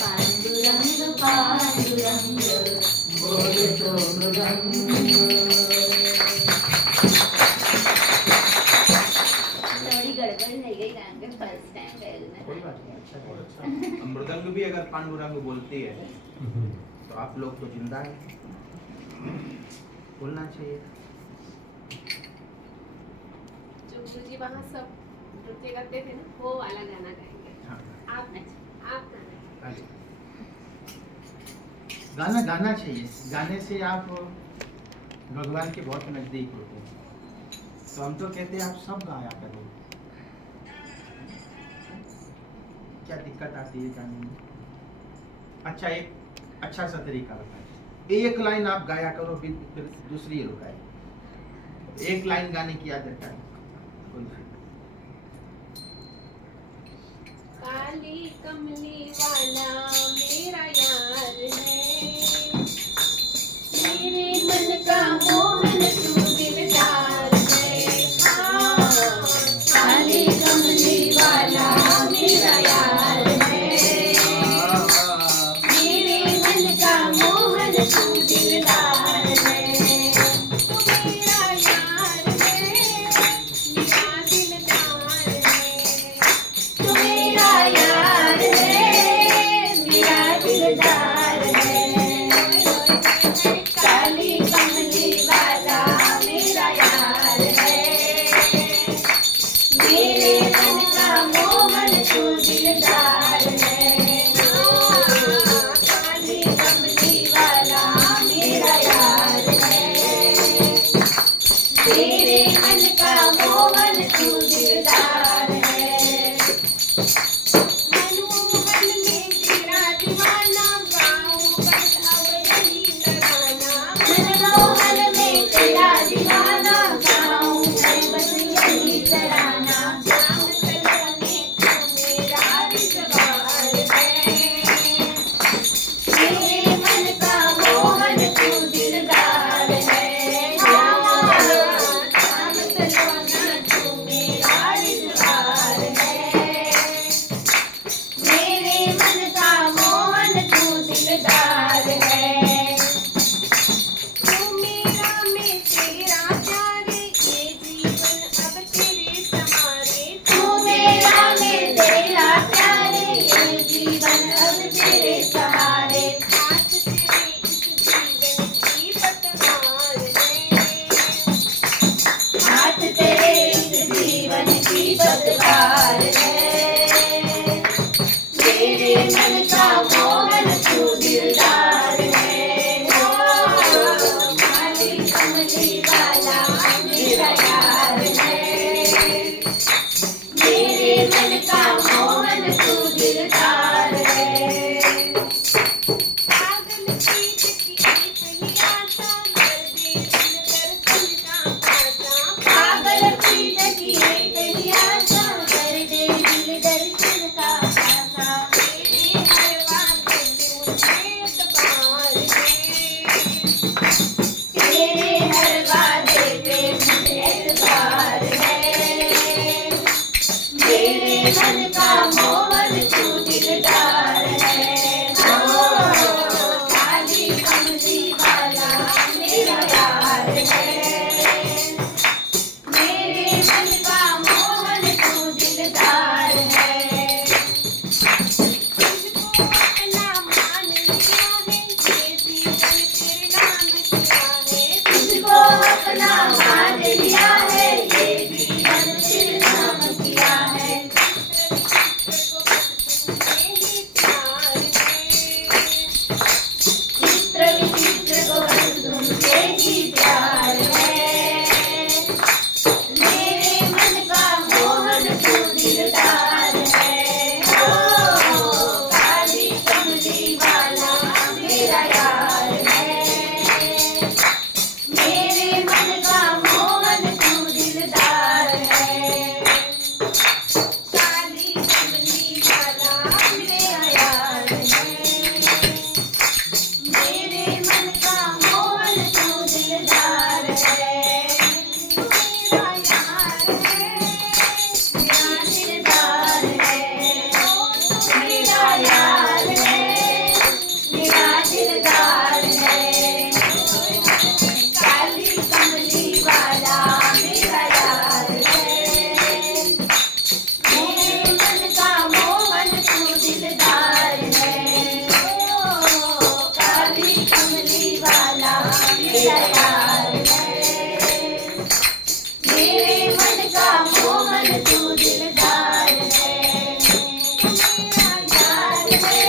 पांडुरंग पांडुरंग बोलतो मृदंग. थोड़ी गड़बड़ नहीं गई गान में फर्स्ट टाइम गए कोई बात नहीं, अच्छा है। मृदंग भी अगर पांडुरंग बोलती है तो आप लोग तो जिंदा है, बोलना चाहिए। जो गुरुजी वहाँ सब नृत्य करते थे ना, वो वाला गाना गाएंगे। हाँ, आप गाना गाइए। गाना गाना चाहिए, गाने से आप भगवान के बहुत नजदीक होते हैं। तो हम तो कहते हैं आप सब गाया करो, क्या दिक्कत आती है गाने में। अच्छा, एक अच्छा सा तरीका बताएं। एक लाइन आप गाया करो, फिर दूसरी रुकाए। एक लाइन गाने की आदत है। काली कमली वाला मेरा यार है, मेरे मन का मोहन तू दिलदार है। हाँ, काली कमली वाला मेरा यार है, मेरे मन का मोहन तू दिलदार है। तू मेरा यार है, मेरा दिलदार है। तू मेरा यार है, मेरा दिलदार है। काली कमली वाला मेरा यार है, मेरे मन का मोहन तू दिलदार है। काली कमली वाला मेरा यार है, मेरे मन का मोहन तू दिलदार है। मनमोहन में तेरा दीवाना गाऊं बस अब यही तराना। मनमोहन में तेरा दीवाना गाऊं मैं बस यही तराना। नाम सलोने तू मेरा रिश्तेदार है, मेरे मन का मोहन तू दिलदार है। नाम सलोना तू मेरा रिश्तेदार है, मेरे मन का मोहन तू दिलदार है। तू मेरा मैं तेरा प्यारे, ये जीवन अब तेरे सहारे। तू मेरा मैं तेरा प्यारे, ये जीवन अब तेरे सहारे। हाथ तेरे इस जीवन की पतवार है, हाथ तेरे इस जीवन की पतवार है, मेरे मन का मोहन तू दिलदार है। काली कमली वाला मेरा यार है, मेरे मन का मोहन तू दिलदार है। पागल प्रीत की इतनी आशा कर दे दिल दर्शन का पासा। पागल प्रीत की इतनी आशा कर दे दिल दर्शन का पासा। तेरे हर वादे पे मुझे एतबार है, तेरे हर वादे पे मुझे एतबार है, मेरे मन का मोहन तू दिलदार है। काली कमली वाला मेरा यार है, मेरे मन का मोहन तू दिलदार है। तुझको अपना मान लिया है, ये जीवन तेरे नाम किया है। तुझको अपना मान लिया है, ये जीवन तेरे नाम किया है। चित्र विचित्र को बस तुमसे ही प्यार है, मेरे मन का मोहन तू दिलदार है। काली कमली वाला मेरा यार है, मेरे मन का मोहन तू दिलदार है। काली कमली वाला मेरा यार है, मेरे मन का मोहन तू दिलदार है। तू मेरा यार है, मेरा दिलदार है। तू मेरा यार है, मेरा दिलदार है। काली कमली वाला मेरा यार है, मेरे मन का मोहन तू दिलदार है। काली कमली वाला मेरा यार है, मेरे मन का मोहन तू दिलदार है। मेरा यार है,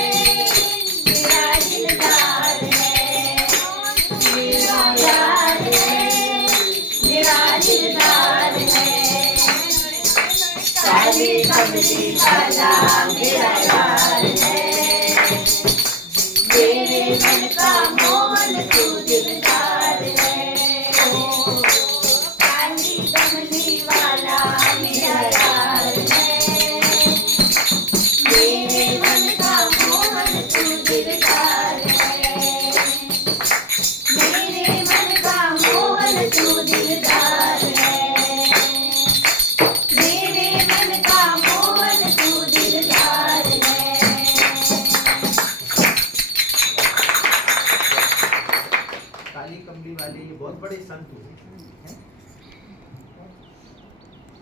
मेरा दिलदार है। मेरा यार है, मेरा दिलदार है। काली कमली वाला मेरा यार है, मेरे मन का मोहन तू दिलदार है ओ काली कमली वाला मेरा यार है मेरे मन का मोहन तू दिलदार है मेरे मन का मोहन तू दिलदार है मेरे मन का मोहन तू दिलदार है काली कमली वाले ये बहुत बड़े संत हुए हैं।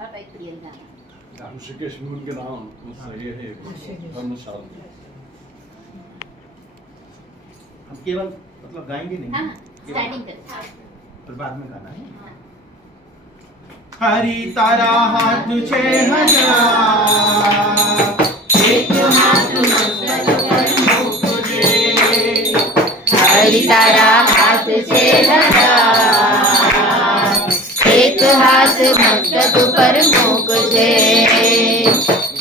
अब एक रियल गाना ऋषिकेश में उनके नाम उससे ये है धर्मशाला। हम केवल मतलब गाएंगे नहीं, हाँ स्टार्टिंग कर फिर बाद में गाना है। हरि तारा हाथ छे हजार, एक हाथ मस्तक पर मुकुट हरि तारा हाथ से हजार एक हाथ मस्तक पर मुकुट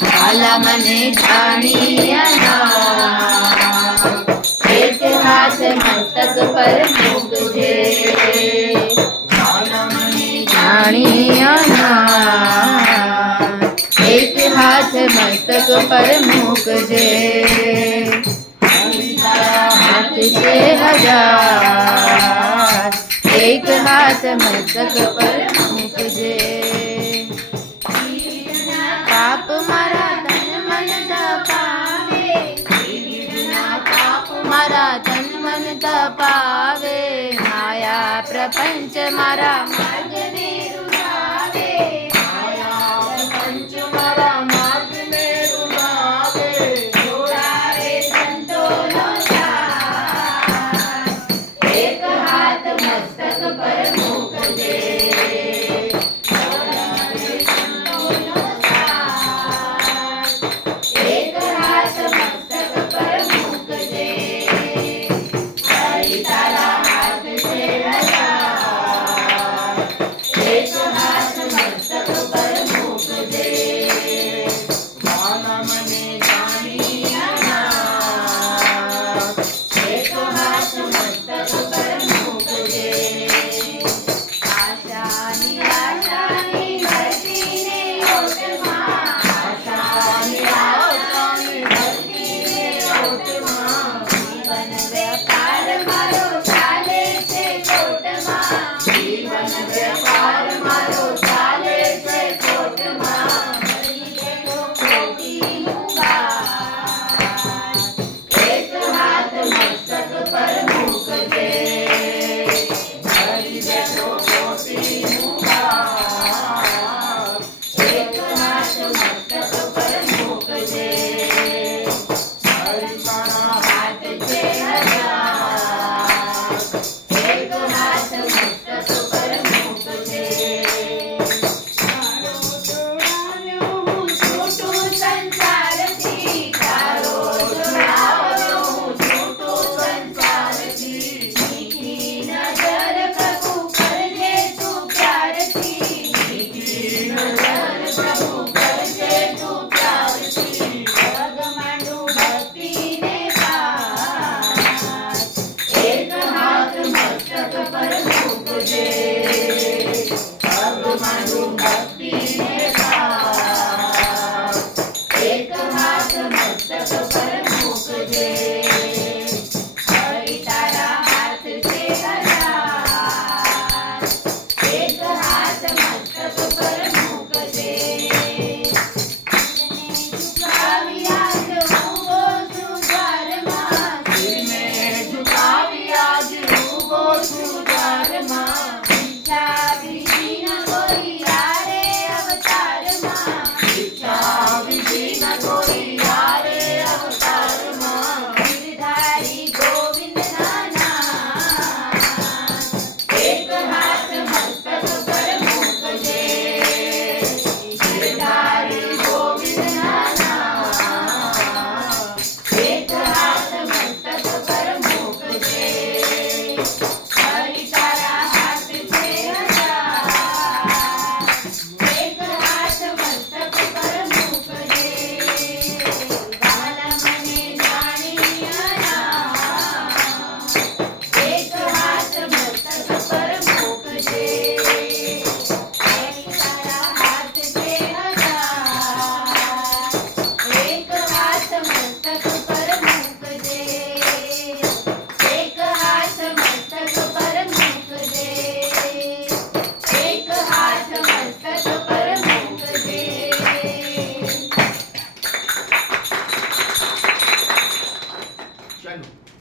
भाला मने जानिया एक हाथ मस्तक पर मुकुट जानिया एक हाथ मस्तक पर मुकुट हाथ से हजार एक हाथ मस्तक पर मुकुट पाप मारा तन मन तपावे पाप मारा तन मन तपावे माया प्रपंच मारा मार्ग ने रुलावे प्रपंच मारा मार्ग में रुलावे, जोड़ावे संतों साथ एक हाथ मस्तक पर मुकुट जोड़ावे संतों साथ एक हाथ मस्तक पर मुकुट हरि तारा हाथ से हजार एक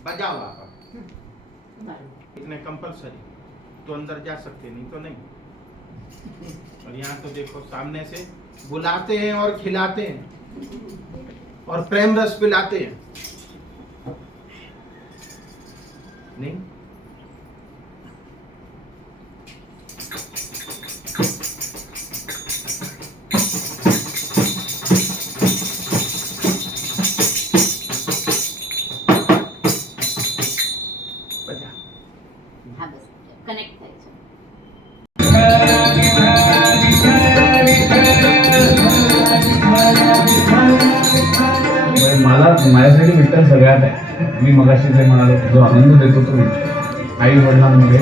बजाओ आप इतने कंपलसरी तो अंदर जा सकते नहीं तो नहीं। और यहाँ तो देखो सामने से बुलाते हैं और खिलाते हैं और प्रेम रस पिलाते हैं। नहीं बजा हाँ बस कनेक्ट થાય છે। मला माझ्यासाठी विठ्ठल सगळ्यात आहे। मी मगाशी जे म्हणालो जो आनंद देतो तो विठ्ठल आई वडिलांमध्ये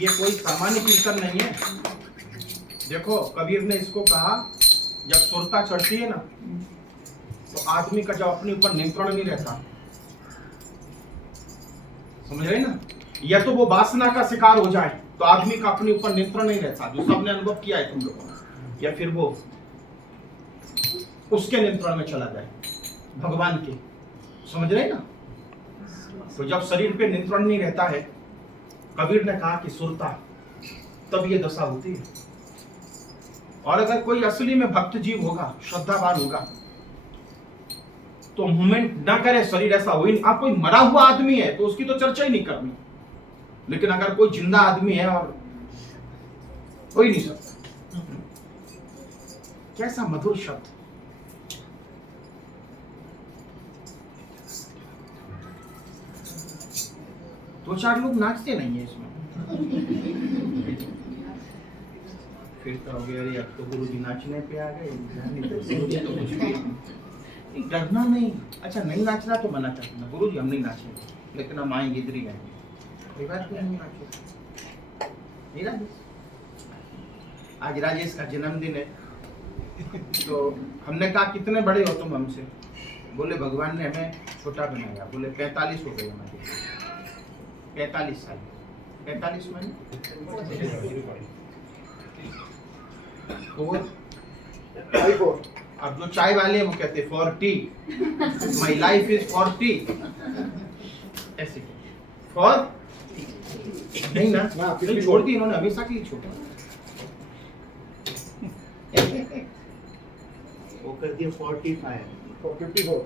ये कोई सामान्य कीर्तन नहीं है। देखो कबीर ने इसको कहा जब सुरता चढ़ती है ना तो आदमी का जब अपने ऊपर नियंत्रण नहीं रहता, समझ रहे ना, या तो वो वासना का शिकार हो जाए तो आदमी का अपने ऊपर नियंत्रण नहीं रहता, जो सबने अनुभव किया है तुम लोगों ने, या फिर वो उसके नियंत्रण में चला जाए भगवान के, समझ रहे ना। तो जब शरीर पे नियंत्रण नहीं रहता है, कबीर ने कहा कि सुरता, तब ये दशा होती है। और अगर कोई असली में भक्त जीव होगा, श्रद्धावान होगा, तो मूवमेंट ना करे, शरीर ऐसा हो ही नहीं। आप कोई मरा हुआ आदमी है तो उसकी तो चर्चा ही नहीं करनी, लेकिन अगर कोई जिंदा आदमी है और हो ही नहीं सकता। कैसा मधुर शब्द। दो चार लोग नाचते नहीं है इसमें। फिर कहोगे अरे अब तो गुरुजी नाचने पे आ गए, गुरुजी तो कुछ भी नहीं, डरना नहीं। अच्छा नहीं नाचना तो मना कर देना, गुरुजी हम नहीं नाचेंगे, लेकिन हम आएंगे इधर ही आएंगे, कोई बात नहीं, नाचो नहीं राजेश। आज राजेश का जन्मदिन है, तो हमने कहा कितने बड़े हो तुम हमसे? बोले भगवान ने हमें छोटा बनाया। बोले 45 हो गए हमारे, 45 साल। 45 में अब जो चाय वाले हैं वो कहते 40, माई लाइफ इज 40, ऐसे फॉर नहीं ना, नहीं छोड़ दी इन्होंने, हमेशा के लिए छोड़ा। वो कर दिया 45 54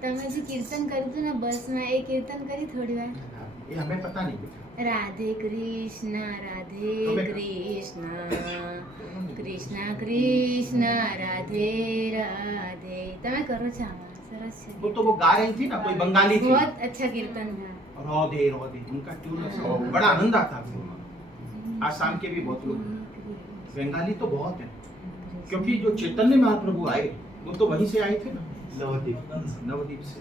તમે જે કીર્તન કર્યું હતું ને બસમાં, એ કીર્તન કરી થોડી વાર? ये हमें पता नहीं बेटा। રાધે કૃષ્ણ રાધે તમે- કૃષ્ણ કૃષ્ણ કૃષ્ણ રાધે રાધે। તમે કરો છો આમાં, સરસ છે। वो तो वो गा रही थी ना, कोई बंगाली थी, बहुत अच्छा कीर्तन है। रोदे रोदे, उनका ट्यून ऐसा हो, बड़ा आनंद आता है। आसाम के भी बहुत लोग, बंगाली तो बहुत है, क्योंकि जो चैतन्य महाप्रभु आए वो तो वहीं से आए थे ना, नवद्वीप से।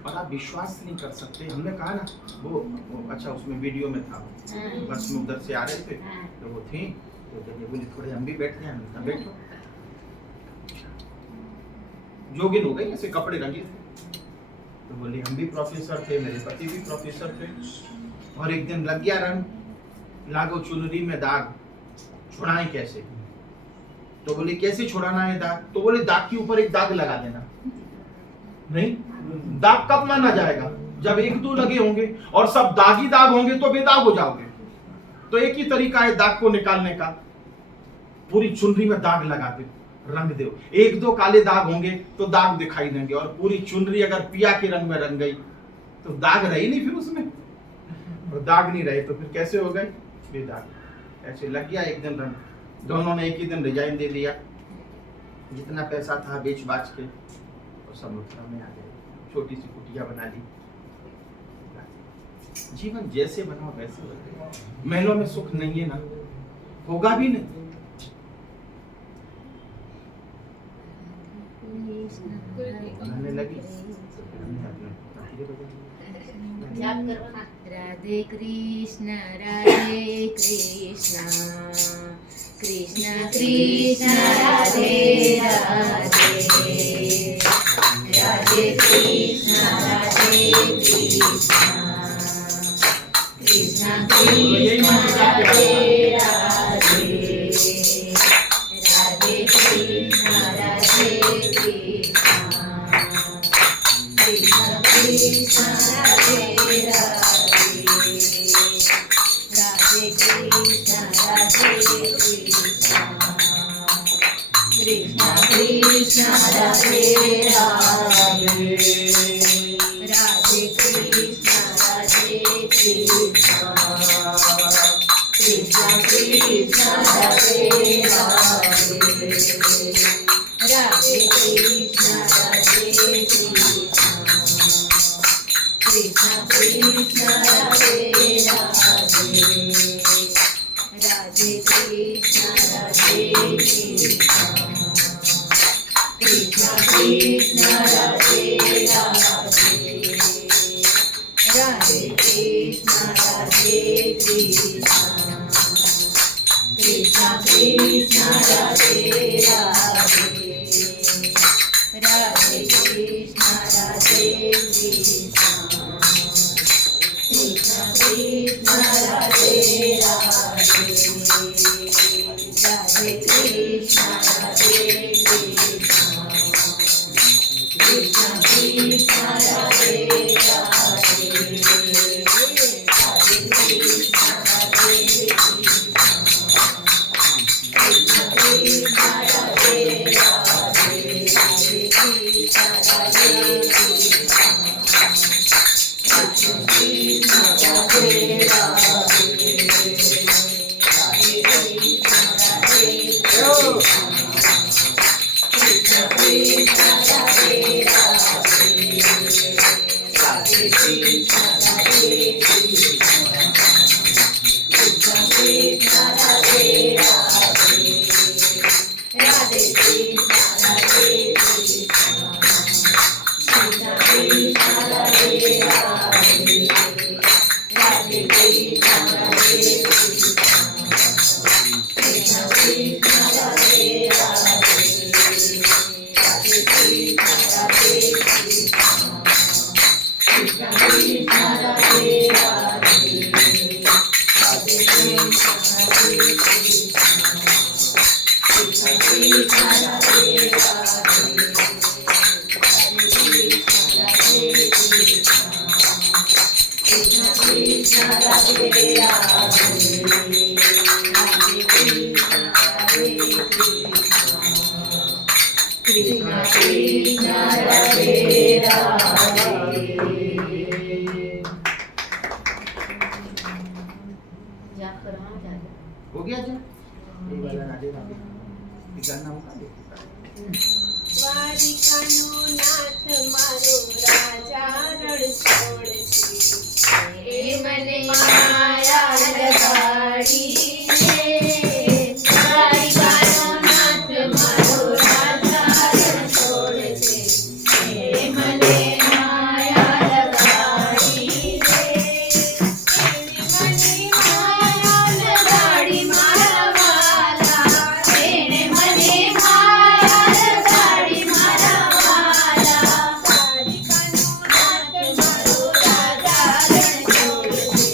और आप विश्वास नहीं कर सकते, हमने कहा ना वो अच्छा उसमें वीडियो में था, बस में उधर से आ रहे थे तो वो थी, तो कहते बोले थोड़े हम भी बैठते हैं, हमने कहा बैठो। जोगिन हो गई, ऐसे कपड़े रंगे थे, तो बोले हम भी प्रोफेसर थे, मेरे पति भी प्रोफेसर थे, और एक दिन लग गया रंग, लागो चुनरी में दाग, छुड़ाएं कैसे? तो बोले कैसे छुड़ाना है दाग? तो बोले दाग के ऊपर एक दाग लगा देना। नहीं, दाग कब माना जाएगा? जब एक दो लगे होंगे और सब दागी दाग होंगे तो बेदाग हो जाओगे। तो एक ही तरीका है दाग को निकालने का, पूरी चुनरी में दाग लगा दे, रंग दो। एक दो काले दाग होंगे तो दाग दिखाई देंगे, और पूरी चुनरी अगर पिया के रंग में रंग गई तो दाग रही नहीं फिर उसमें, और दाग नहीं रहे तो फिर कैसे हो गए? बेदाग। ऐसे लग गया एक दिन रंग, दोनों ने एक ही दिन रिजाइन दे दिया, जितना पैसा था बेच बाच के और सब मथुरा में आ गए, छोटी सी कुटिया बना ली। जीवन जैसे बना वैसे बना, महलों में सुख नहीं है ना, होगा भी नहीं। बनाने लगी तो फिर हमने अपने तालियां बजाई। याद करो ना। राधे कृष्ण राधे कृष्ण कृष्ण कृष्ण राधे राधे राधे कृष्ण राधे कृष्ण कृष्ण कृष्ण राधे राधे राधे कृष्ण राधे कृष्ण कृष्ण कृष्ण राधे राधे राधे कृष्ण राधे कृष्ण कृष्ण कृष्ण राधे राधे राधे कृष्ण राधे कृष्ण कृष्ण कृष्ण राधे राधे राधे कृष्ण राधे कृष्ण कृष्ण कृष्ण राधे राधे राधे कृष्ण राधे कृष्ण कृष्ण कृष्ण राधे राधे राधे कृष्ण राधे कृष्ण कृष्ण कृष्ण राधे राधे राधे कृष्ण राधे कृष्ण कृष्ण कृष्ण राधे राधे राधे कृष्ण राधे कृष्ण कृष्ण कृष्ण राधे राधे राधे कृष्ण राधे कृष्ण कृष्ण राधे राधे राधे कृष्ण राधे कृष्ण कृष्ण राधे राधे राधे कृष्ण राधे कृष्ण कृष्ण राधे राधे राधे कृष्ण राधे कृष्ण कृष्ण कृष्ण राधे राधे राधे कृष्ण राधे कृष्ण कृष्ण कृष्ण राधे राधे राधे कृष्ण राधे कृष्ण कृष्ण कृष्ण राधे राधे राधे कृष्ण राधे कृष्ण कृष्ण कृष्ण राधे राधे राधे कृष्ण राधे कृष्ण कृष्ण कृष्ण राधे राधे राधे कृष्ण राधे कृष्ण कृष्ण कृष्ण राधे राधे राधे कृष्ण राधे कृष्ण कृष्ण राधे राधे। जा कर हाँ जा जा। हो गया जा, ये वाला राधे राधे ये गाना होगा देखो। દ્વારિકાનો નાથ મારો રાજા રણ છોડશે એ મને માયા લગાડી રે દ્વારિકાનો નાથ મારો રાજા રણ છોડશે એ મને માયા લગાડી રે એને મને માયા લગાડી મારા વાલા એને મને માયા લગાડી મારા વાલા દ્વારિકાનો નાથ મારો રાજા રણ છોડશે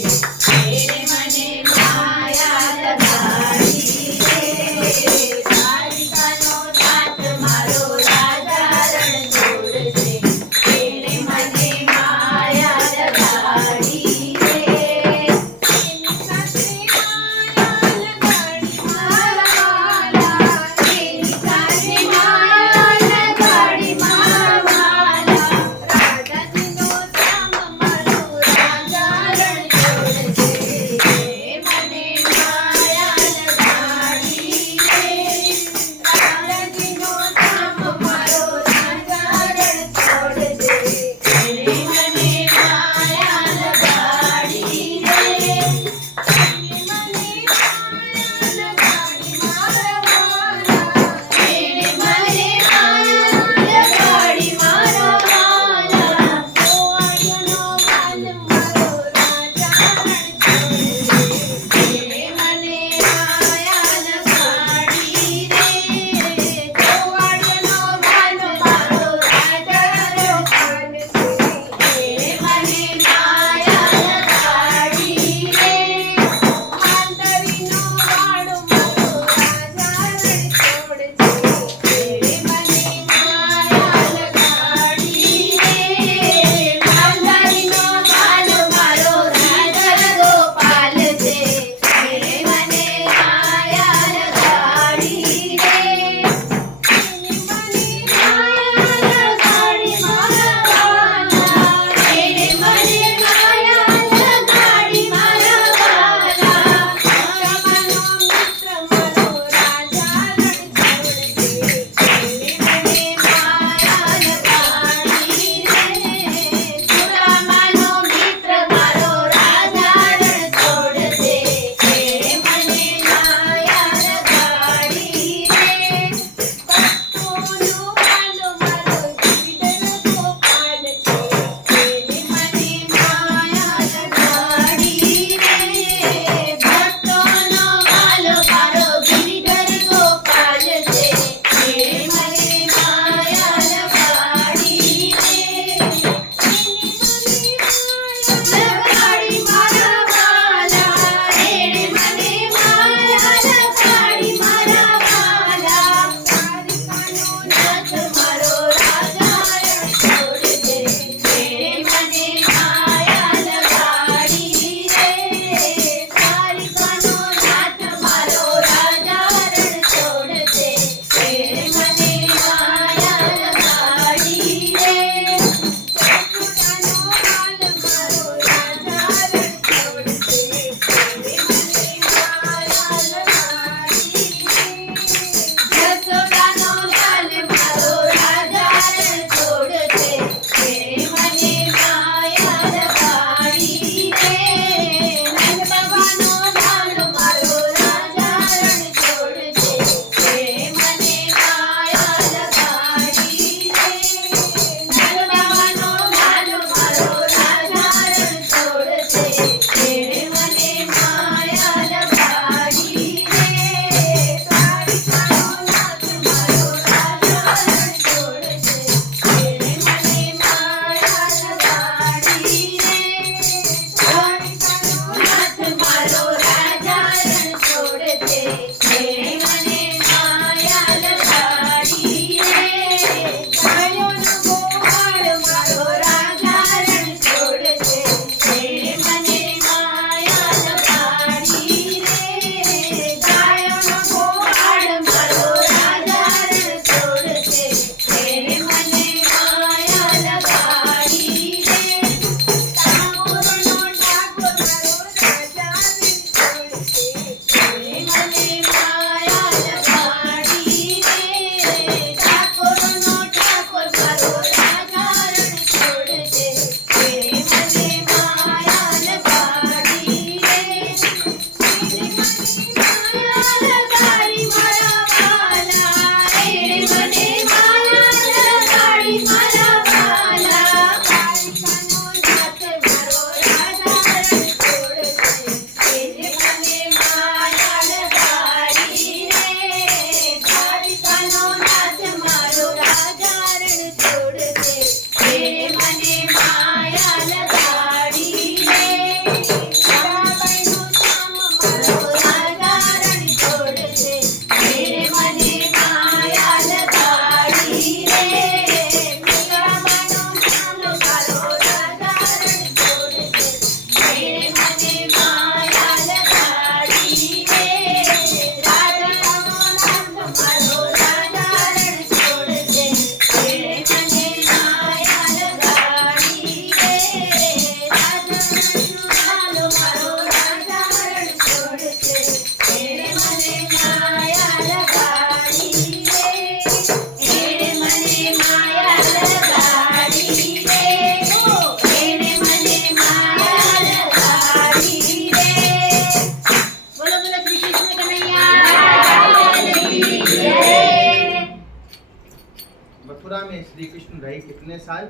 साल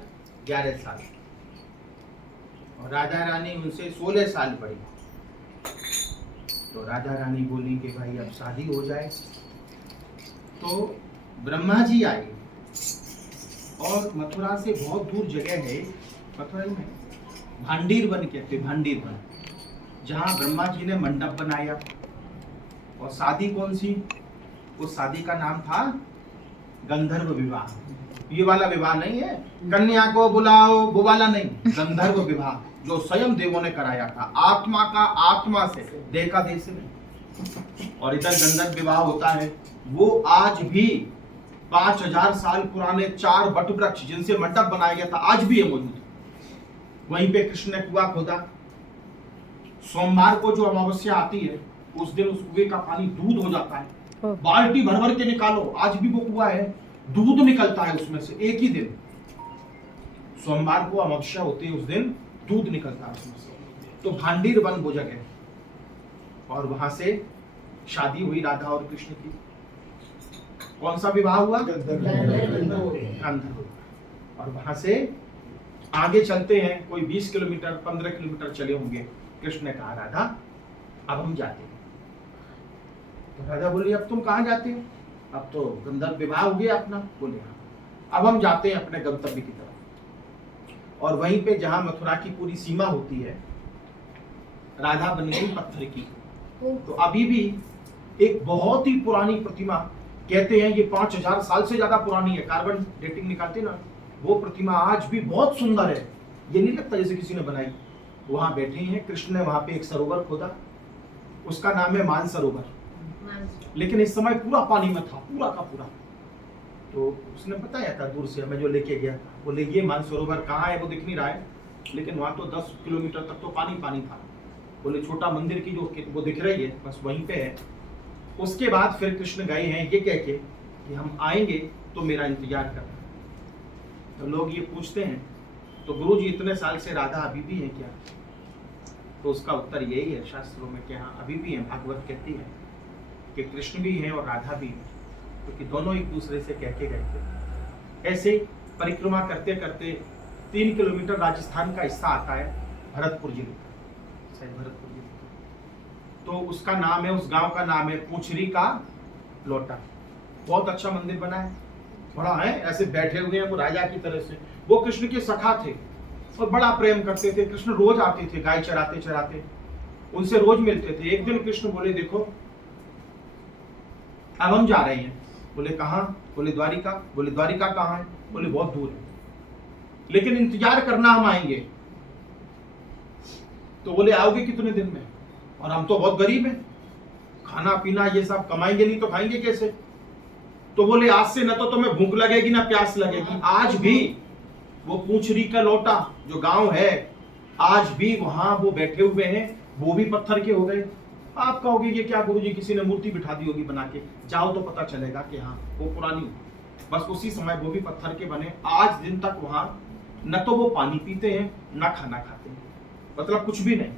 11 साल, और राजा रानी उनसे 16 साल बड़ी। तो राजा रानी बोली कि भाई अब शादी हो जाए। तो ब्रह्मा जी आए, और मथुरा से बहुत दूर जगह है, मथुरा में भांडीर वन कहते, भांडीर वन, जहाँ ब्रह्मा जी ने मंडप बनाया। और शादी कौन सी? उस शादी का नाम था गंधर्व विवाह। ये वाला विवाह नहीं है, कन्या को बुलाओ वो वाला नहीं, गंधर्व विवाह जो स्वयं देवों ने कराया था, आत्मा का आत्मा से, देह का देह से नहीं। और इधर गंधर्व विवाह होता है, वो आज भी 5000 साल पुराने 4 वट वृक्ष जिनसे मंडप बनाया गया था, आज भी है मौजूद। वहीं पे कृष्ण ने कुआं खोदा। सोमवार को जो अमावस्या आती है, उस दिन उस कुएं का पानी दूध हो जाता है, बाल्टी भर भर के निकालो, आज भी वो कुआं है, दूध निकलता है उसमें से एक ही दिन। सोमवार को अमावस्या होती है, उस दिन दूध निकलता है उसमें से। तो भांडीर वन वो जगह, और वहां से शादी हुई राधा और कृष्ण की। कौन सा विवाह हुआ? गंधर्व। और वहां से आगे चलते हैं, कोई 20 किलोमीटर 15 किलोमीटर चले होंगे। कृष्ण ने कहा राधा अब हम जाते हैं। तो राजा बोली अब तुम कहाँ जाते हो? अब तो गंधर्व विवाह हो गया अपना। बोले हाँ, अब हम जाते हैं अपने गंतव्य की तरफ। और वहीं पे जहां मथुरा की पूरी सीमा होती है, राधा बन गई पत्थर की। तो अभी भी एक बहुत ही पुरानी प्रतिमा, कहते हैं ये 5000 साल से ज्यादा पुरानी है, कार्बन डेटिंग निकालते ना, वो प्रतिमा आज भी बहुत सुंदर है। ये नहीं लगता जैसे किसी ने बनाई। वहां बैठे हैं कृष्ण ने, वहां पे एक सरोवर खोदा, उसका नाम है मान सरोवर। लेकिन इस समय पूरा पानी में था, पूरा का पूरा। तो उसने बताया था दूर से, हमें जो लेके गया था, बोले ये मान सरोवर कहाँ है वो दिख नहीं रहा है, लेकिन वहां तो 10 किलोमीटर तक तो पानी पानी था। बोले छोटा मंदिर की जो वो दिख रही है बस वहीं पे है। उसके बाद फिर कृष्ण गए हैं ये कह के कि हम आएंगे तो मेरा इंतजार करना। तो लोग ये पूछते हैं तो गुरु जी इतने साल से राधा अभी भी है क्या? तो उसका उत्तर यही है शास्त्रों में कि हाँ अभी भी है। भागवत कहती है कि कृष्ण भी है और राधा भी है, क्योंकि दोनों एक दूसरे से कह के गए थे। ऐसे परिक्रमा करते करते 3 किलोमीटर राजस्थान का हिस्सा आता है, भरतपुर जिले का, शायद भरतपुर जिले का। तो उसका नाम है, उस गांव का नाम है पूछरी का लोटा। बहुत अच्छा मंदिर बना है, बड़ा है, ऐसे बैठे हुए हैं वो राजा की तरह से। वो कृष्ण के सखा थे और बड़ा प्रेम करते थे। कृष्ण रोज आते थे, गाय चराते चराते उनसे रोज मिलते थे। एक दिन कृष्ण बोले देखो अब हम जा रहे हैं। बोले कहाँ? बोले द्वारिका। बोले द्वारिका कहाँ है? बोले बहुत दूर है, लेकिन इंतजार करना, हम आएंगे। तो बोले आओगे कितने दिन में? और हम तो बहुत गरीब हैं, खाना पीना ये सब कमाएंगे नहीं तो खाएंगे कैसे? तो बोले आज से न तो तुम्हें भूख लगेगी ना प्यास लगेगी। आज भी वो पूछरी का लोटा जो गांव है, आज भी वहां वो बैठे हुए हैं, वो भी पत्थर के हो गए। आप कहोगे ये क्या गुरुजी, किसी ने मूर्ति बिठा दी होगी बना के। जाओ तो पता चलेगा कि हाँ वो पुरानी, बस उसी समय वो भी पत्थर के बने। आज दिन तक वहां न तो वो पानी पीते हैं न खाना खाते हैं, मतलब कुछ भी नहीं,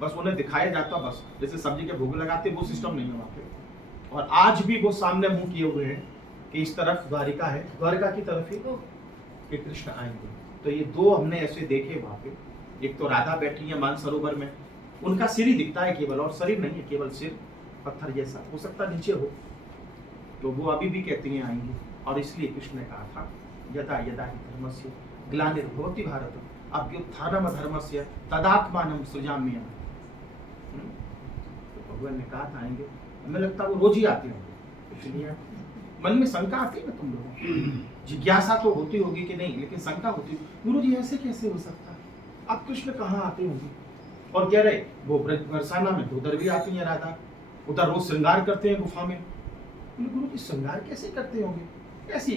बस उन्हें दिखाया जाता, बस जैसे सब्जी के भोग लगाते वो सिस्टम नहीं है वहां पे। और आज भी वो सामने मुंह किए हुए हैं कि इस तरफ द्वारिका है, द्वारिका की तरफ ही कि कृष्ण आएंगे। तो ये दो हमने ऐसे देखे वहां पे। एक तो राधा बैठी है मानसरोवर में, उनका सिर ही दिखता है केवल, और शरीर नहीं है, केवल सिर पत्थर जैसा, हो सकता नीचे हो। तो वो अभी भी कहती हैं आएंगे। और इसलिए कृष्ण ने कहा था यदा यदा हि धर्मस्य ग्लानिर्भवति भारत अभ्युत्थानम धर्मस्य तदात्मानं सृजाम्यहम्। तो भगवान ने कहा था आएंगे। हमें लगता वो रोज ही आते होंगे, इसलिए मन में शंका आती है ना तुम लोगों, जिज्ञासा तो होती होगी कि नहीं, लेकिन शंका होती, गुरु जी ऐसे कैसे हो सकता है? अब कृष्ण कहाँ आते होंगे? और कह रहे वो बरसाना में तो उधर भी आती है राधा, उधर रोज श्रृंगार करते हैं गुफा में। गुरु जी श्रृंगार कैसे करते होंगे? ऐसी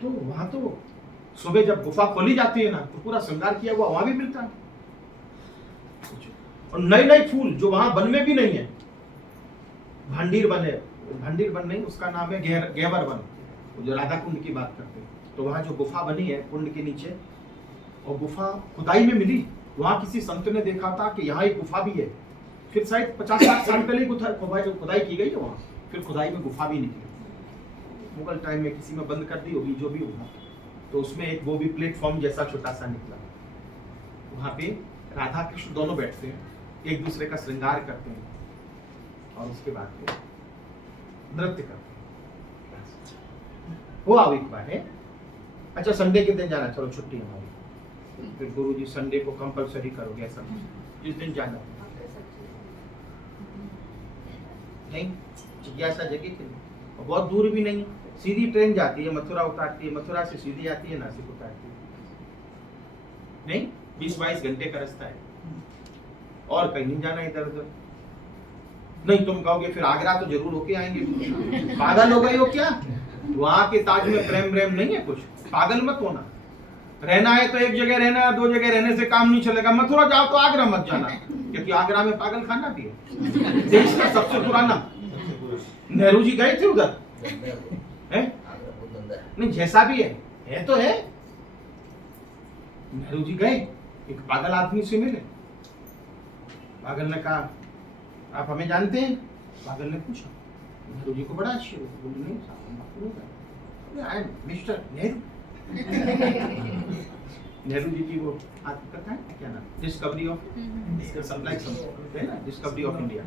तो वहां तो सुबह जब गुफा खोली जाती है ना तो पूरा श्रृंगार किया हुआ वहां भी मिलता है। और नए नए फूल जो वहां वन में भी नहीं है, भांडीर वन है, भांडीर वन नहीं, उसका नाम है गैवर वन, जो राधा कुंड की बात करते हैं। तो वहां जो गुफा बनी है कुंड के नीचे, और गुफा खुदाई में मिली, वहां किसी संत ने देखा था कि यहाँ एक गुफा भी है। फिर शायद 50-60 साल पहले खुदाई की गई है वहां, फिर खुदाई में गुफा भी निकली। मुगल टाइम में किसी में बंद कर दी होगी, जो भी होगा। तो उसमें एक वो भी प्लेटफॉर्म जैसा छोटा सा निकला। वहां पे राधा कृष्ण दोनों बैठते हैं, एक दूसरे का श्रृंगार करते हैं और उसके बाद में नृत्य करते हैं। वो आओ एक बार है। अच्छा संडे के दिन जाना, चलो छुट्टी हमारी, फिर गुरु जी संडे को कंपलसरी करोगे ऐसा जिस दिन जाना नहीं, जिज्ञासा जगी थी। और बहुत दूर भी नहीं, सीधी ट्रेन जाती है, मथुरा उतारती है, मथुरा से सीधी आती है, नासिक उतारती है। नहीं 20-22 घंटे का रास्ता है और कहीं नहीं जाना इधर उधर। नहीं तुम कहोगे फिर आगरा तो जरूर होके आएंगे, पागल हो गए हो क्या? वहां के ताज में प्रेम प्रेम नहीं है कुछ, पागल मत होना। रहना है तो एक जगह रहना है, 2 जगह रहने से काम नहीं चलेगा। मथुरा जाओ तो आगरा मत जाना, क्योंकि आगरा में पागल खाना भी है, देश का सबसे पुराना। नेहरू जी गए थे उधर है? नहीं जैसा भी है तो है। नेहरू जी गए, एक पागल आदमी से मिले, पागल ने कहा आप हमें जानते हैं? पागल ने पूछा। नेहरू जी को बड़ा अच्छी हो, बोले नहीं साहब हम आपको नहीं जानते। I am mister Nehru. Nehru ji की वो आत्मकथा है क्या नाम, discovery of discovery of India,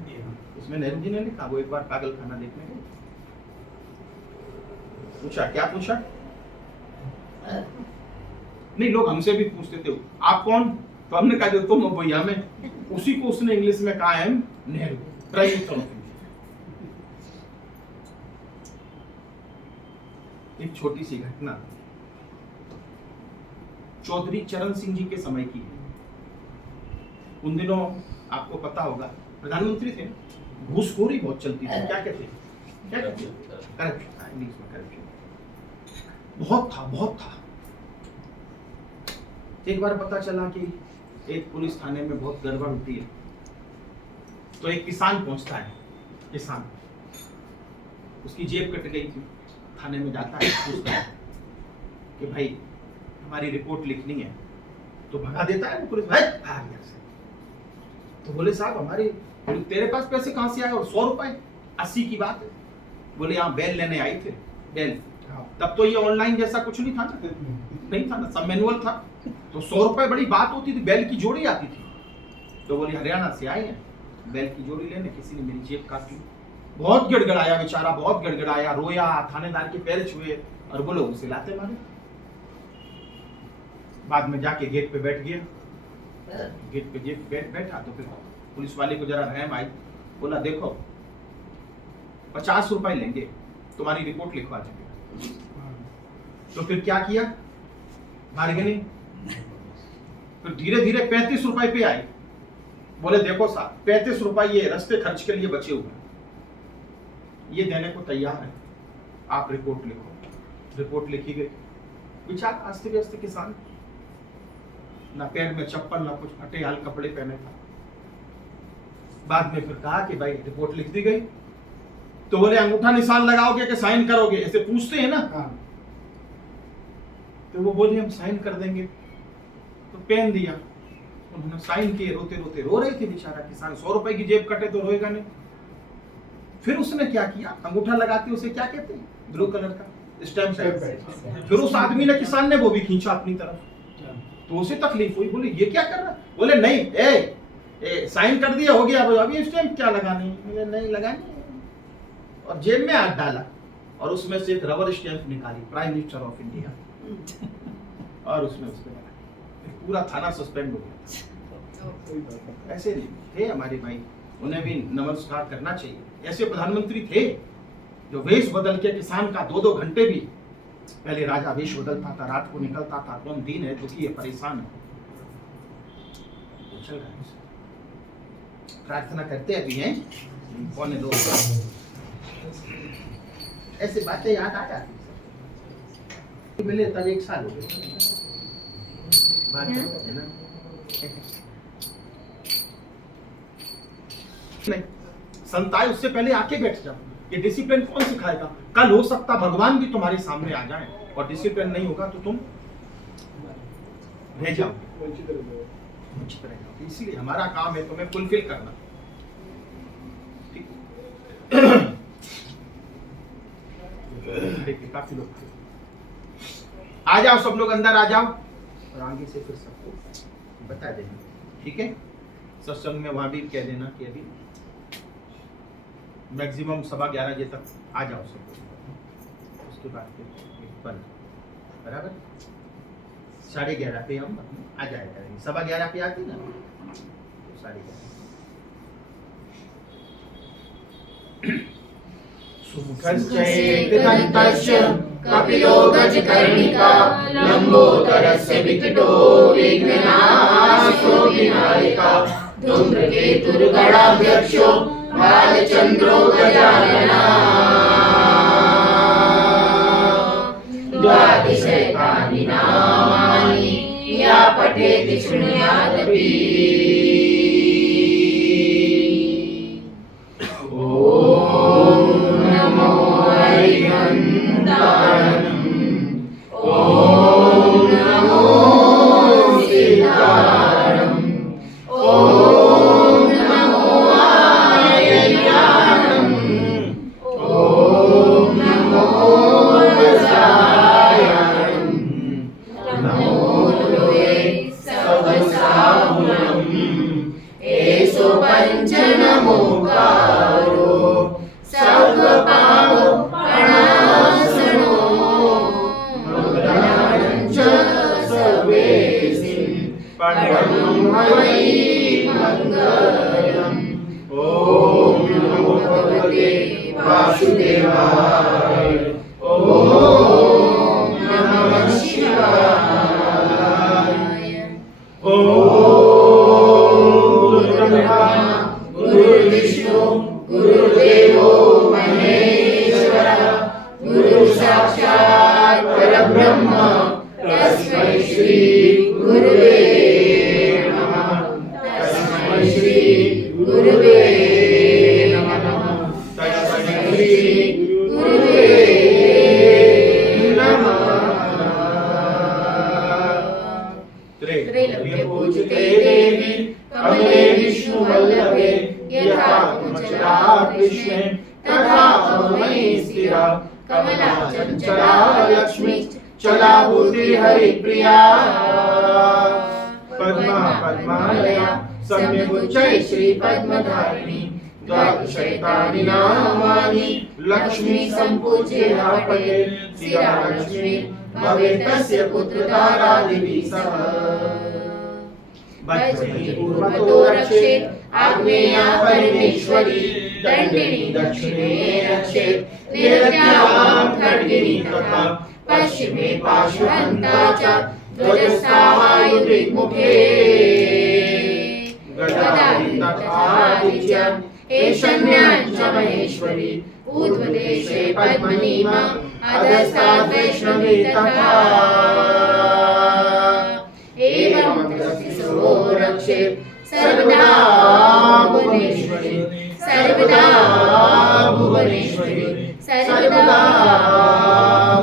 इसमें नेहरू जी ने लिखा। वो एक बार पागल खाना देखने गए, पूछा क्या पूछा? नहीं लोग हमसे भी पूछते थे आप कौन, तो हमने कहा जो तुम भैया में, उसी को उसने इंग्लिश में कहा है Nehru, prime minister of India. एक छोटी सी घटना चौधरी चरण सिंह जी के समय की है। उन दिनों आपको पता होगा प्रधानमंत्री थे, घूसखोरी बहुत चलती थी। क्या कहते हैं, क्या कहते हैं? करप्शन, इंग्लिश में करप्शन बहुत था। एक बार पता चला कि एक पुलिस थाने में बहुत गड़बड़ होती है, तो एक किसान पहुंचता है। किसान, उसकी जेब कट गई थी, थाने में जाता है, पूछता है कि भाई हमारी रिपोर्ट लिखनी है, तो भगा देता है वो पुलिस भाई, भाग यहाँ से। तो बोले साहब हमारी, तेरे पास पैसे कहाँ से आए? और 100 रुपए, 80 की बात है। बोले यहाँ बेल लेने आई थे, बेल। तब तो ये ऑनलाइन जैसा कुछ नहीं था ना, नहीं था ना, सब मैनुअल था। तो 100 रुपए बड़ी बात होती थी, बेल की जोड़ी आती थी। तो बोले हरियाणा से आए हैं बेल की जोड़ी लेने, किसी ने मेरी जेब काट ली। बहुत गिड़गिड़ाया बेचारा, बहुत गिड़गिड़ाया, रोया, थानेदार के पैर छुए और बोलो उसे लाते मारे। बाद में जाके गेट पे बैठ गया, गेट पे बैठा तो फिर पुलिस वाले को जरा रहम आई, बोला देखो 50 रुपए लेंगे, तुम्हारी रिपोर्ट लिखवा देंगे। तो फिर क्या किया, बार्गेनिंग, फिर धीरे धीरे 35 रुपए पे आए। बोले देखो साहब 35 रुपए ये रास्ते खर्च के लिए बचे हुए हैं, ये देने को तैयार है, आप रिपोर्ट लिखो। रिपोर्ट लिखी गई। बेचारा आस्ते व्यस्त किसान, ना पैर में चप्पल ना कुछ, फटे हाल कपड़े पहने था। बाद में फिर कहा कि भाई रिपोर्ट लिख दी गई। तो बोले अंगूठा निशान लगाओगे कि साइन करोगे, ऐसे पूछते हैं ना। तो वो बोले हम साइन कर देंगे। तो पेन दिया, उन्होंने साइन किए, रोते रोते रो रहे थे बेचारा किसान। 100 रुपए की जेब कटे तो रोएगा नहीं। फिर उसने क्या किया, अंगूठा लगाते उसे क्या कहते हैं, ब्लू कलर का स्टैम्प। फिर उस आदमी ने, किसान ने वो भी खींचा अपनी तरफ, तो उसे तकलीफ हुई। बोले ये क्या कर रहा है? बोले नहीं ए साइन कर दिया हो गया, अभी स्टैम्प क्या लगानी? बोले नहीं लगानी। और जेब में हाथ डाला और उसमें से एक रबर स्टैम्प निकाली, प्राइम मिनिस्टर ऑफ इंडिया, और उसमें उसको लगा। पूरा थाना सस्पेंड हो गया। ऐसे नहीं थे हमारे भाई, उन्हें भी नमस्कार करना चाहिए। ऐसे प्रधानमंत्री थे जो वेश बदल के किसान का 2-2 घंटे भी, पहले राजा वेश बदलता था, रात को निकलता था, कौन दीन है, दुखी है, परेशान है, चल रहा है। प्रार्थना करते अभी हैं, कौन है लोग, ऐसे बातें याद आ जाती। मिले तब 1 साल हो गए बात है ना। नहीं संताए उससे पहले आके बैठ जाओ। ये डिसिप्लिन कौन सिखाएगा? कल हो सकता भगवान भी तुम्हारे सामने आ जाए और डिसिप्लिन नहीं होगा तो तुम रह जाओगे, वंचित रह जाओगे। इसीलिए हमारा काम है तुम्हें फुलफिल करना। काफी लोग थे। आ जाओ सब लोग, अंदर आ जाओ और आगे से फिर सबको बता देना, ठीक है। सत्संग में वहां भी कह देना कि अभी मैक्सिमम 11:15 बजे तक आ जाओ सब लोग, उसके बाद फिर बंद, बराबर। 11:30 पे हम आ जाएगा, 11:15 पे आते ना तो 11:30। सुमुखश्चैतदन्तस्य कपिलो गजकर्णिका लम्बोदरस्य विकटो विघ्ननाशो विनायका धूम्रकेतुर्गणाध्यक्षो बालचन्द्रो गजाननः द्वादशैतानि नामानि या पठेति शृणुयादपि द्वादशैतानि नामानि लक्ष्मी सम्पूज्य पठे श्रीरामलक्ष्मी भवेत् तस्य पुत्रधारादिभिः सह वज्रैः पूर्वतो रक्षेत् आग्नेया परमेश्वरी दण्डिनी दक्षिणे रक्षेत् निरत्यां खड्गिनी तथा पश्चिमे पाशहन्ता च ध्वजस्थायुधमुखे गदाधि तथादित्यम् एषण्यां च महेश्वरी ऊर्ध्वदेशे पद्मनीमा अधस्ताद् वैष्णवी तथा एवं तस्यो रक्षेत् सर्वदा भुवनेश्वरी सर्वदा भुवनेश्वरी सर्वदा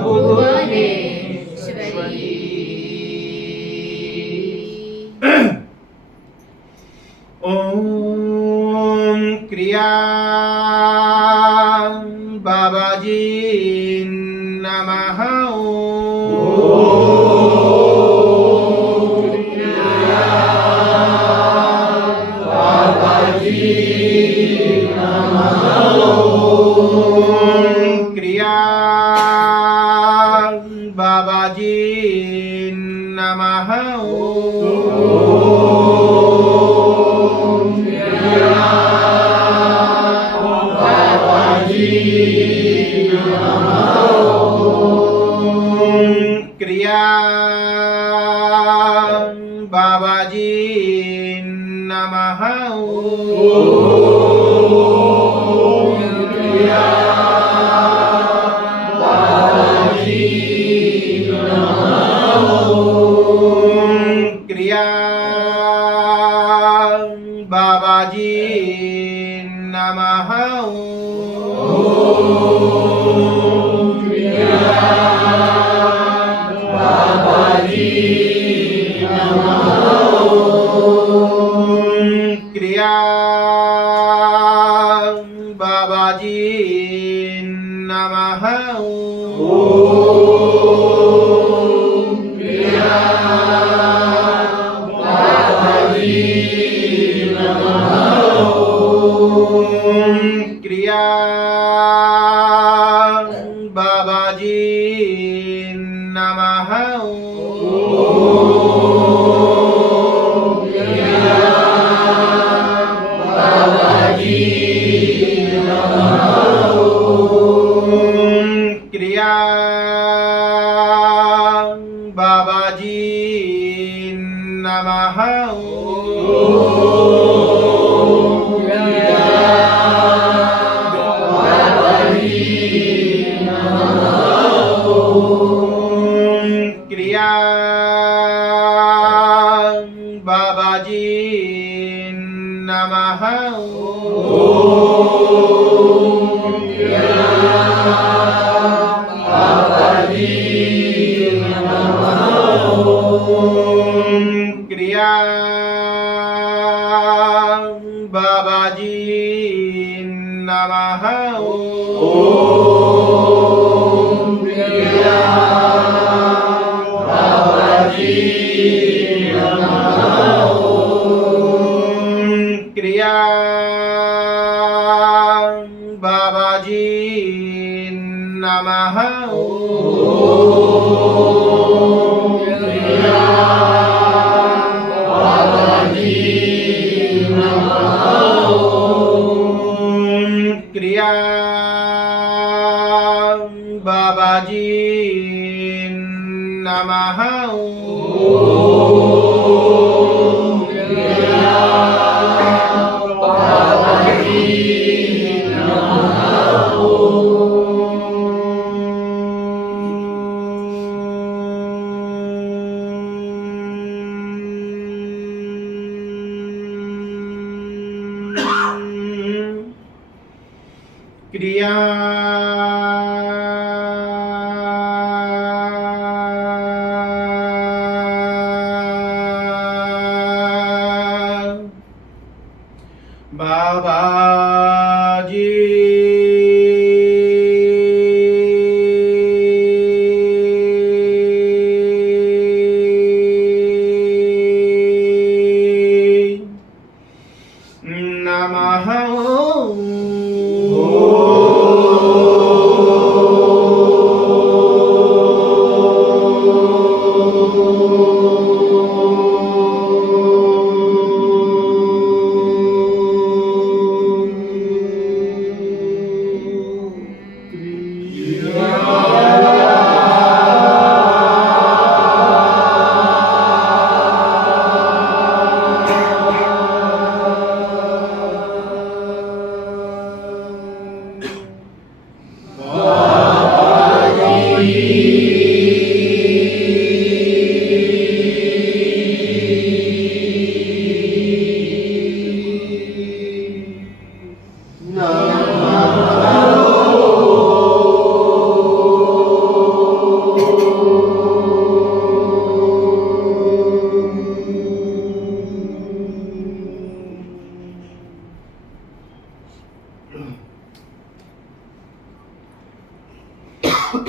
भुवनेश्वरी। ओम क्रिया बाबाजी नमः। क्रिया बाबाजी नमः। क्रिया बाबाजी नमः। क्रिया बाबाजी नमः। क्रिया बाबाजी नमः। क्रिया बाबाजी नमः। क्रिया बाबाजी नमः। क्रिया बाबाजी नमः। क्रिया बाबाजी नमः। क्रिया बाबाजी नमः। क्रिया बाबाजी नमः। क्रिया बाबाजी नमः।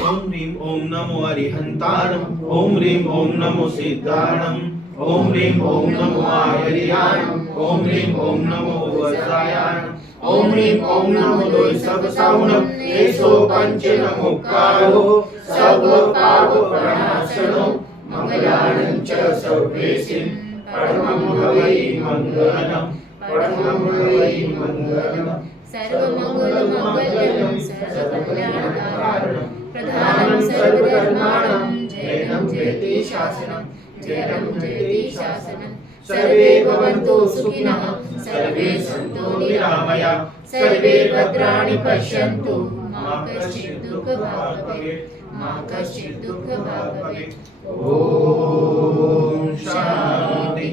ओम ह्रीं ओम नमो अरिहंताणम्। ओम ह्रीं ओम नमो सिद्धाणम्। ओम ह्रीं ओम नमो आयर्याणम्। ओम ह्रीं ओम नमो वज्रायाणम्। ओम ह्रीं ओम नमो लोय सब साउणम्। एसो पंचन मुक्कारो सर्व पाप प्रणाशनो मंगलानं च सर्वेसिं परमं भवै मंगलम्। परमं भवै मंगलम्। सर्वमङ्गलमङ्गल्यं सर्वकल्याणकारणं प्रधानं सर्वधर्माणां जयनं जयति शासनं जयनं जयति शासनं। सर्वे भवन्तु सुखिनः सर्वे सन्तु निरामयाः सर्वे भद्राणि पश्यन्तु मा कश्चित् दुःखभाग् भवेत् मा कश्चित् दुःखभाग् भवेत्। ओम शांति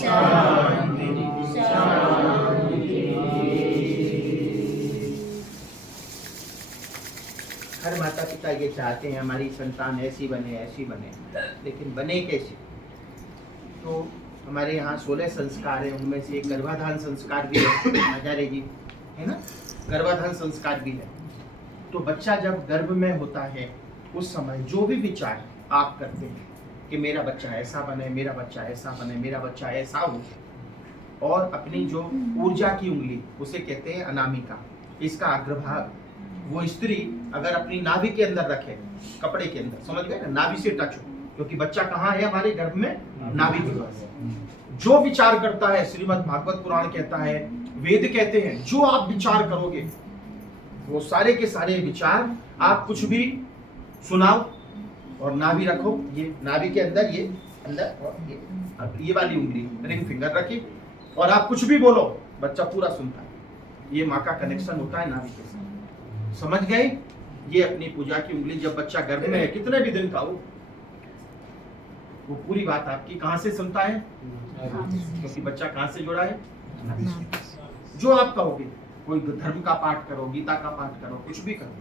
शांति शांति। हर माता पिता ये चाहते हैं हमारी संतान ऐसी बने, लेकिन बने कैसे? तो हमारे यहाँ 16 संस्कार हैं, उनमें से एक गर्भाधान संस्कार भी है आचार्य जी, है ना? गर्भाधान संस्कार भी है। तो बच्चा जब गर्भ में होता है उस समय जो भी विचार आप करते हैं कि मेरा बच्चा ऐसा बने, मेरा बच्चा ऐसा बने, मेरा बच्चा ऐसा हो, और अपनी जो ऊर्जा की उंगली उसे कहते हैं अनामिका, इसका अग्रभाग वो स्त्री अगर अपनी नाभि के अंदर रखे, कपड़े के अंदर, समझ गए ना, नाभि से टच हो, क्योंकि बच्चा कहाँ है हमारे गर्भ में, नाभि के पास। जो विचार करता है, श्रीमद् भागवत पुराण कहता है, वेद कहते हैं, जो आप विचार करोगे वो सारे के सारे विचार आप कुछ भी सुनाओ और नाभि रखो, ये नाभि के अंदर, ये अंदर, और ये वाली उंगली रिंग फिंगर रखी और आप कुछ भी बोलो, बच्चा पूरा सुनता है। ये माँ का कनेक्शन होता है नाभि के साथ, समझ गए। ये अपनी पूजा की उंगली, जब बच्चा गर्भ में है, कितने भी दिन का हो, वो पूरी बात आपकी कहाँ से सुनता है, क्योंकि बच्चा कहाँ से जुड़ा है, नाभि से। जो आप कहोगे, कोई धर्म का पाठ करो, गीता का पाठ करो, कुछ भी करो,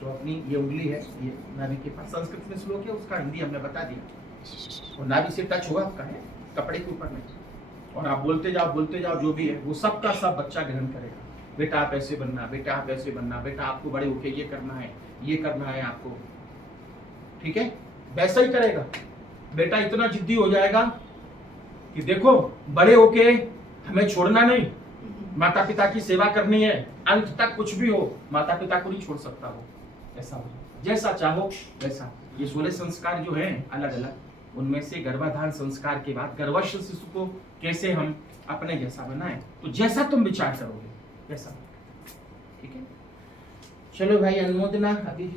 तो अपनी ये उंगली है, ये नाभि के पास। संस्कृत में श्लोक है, उसका हिंदी हमने बता दिया। और नाभि से टच हुआ आपका है, कपड़े के ऊपर नहीं, और आप बोलते जाओ जो भी है, वो सब का सब बच्चा ग्रहण करेगा। बेटा आप ऐसे बनना, बेटा आप ऐसे बनना, बेटा आपको बड़े होके ये करना है आपको, ठीक है, वैसा ही करेगा। बेटा इतना जिद्दी हो जाएगा कि देखो बड़े होके हमें छोड़ना नहीं, माता पिता की सेवा करनी है, अंत तक कुछ भी हो माता पिता को नहीं छोड़ सकता हो, ऐसा हो, जैसा चाहो वैसा। ये 16 संस्कार जो हैं अलग अलग, उनमें से गर्भाधान संस्कार के बाद गर्भस्थ शिशु को कैसे हम अपने जैसा बनाएं, तो जैसा तुम विचार करोगे वैसा, ठीक है। चलो भाई, अनुमोदना अभी।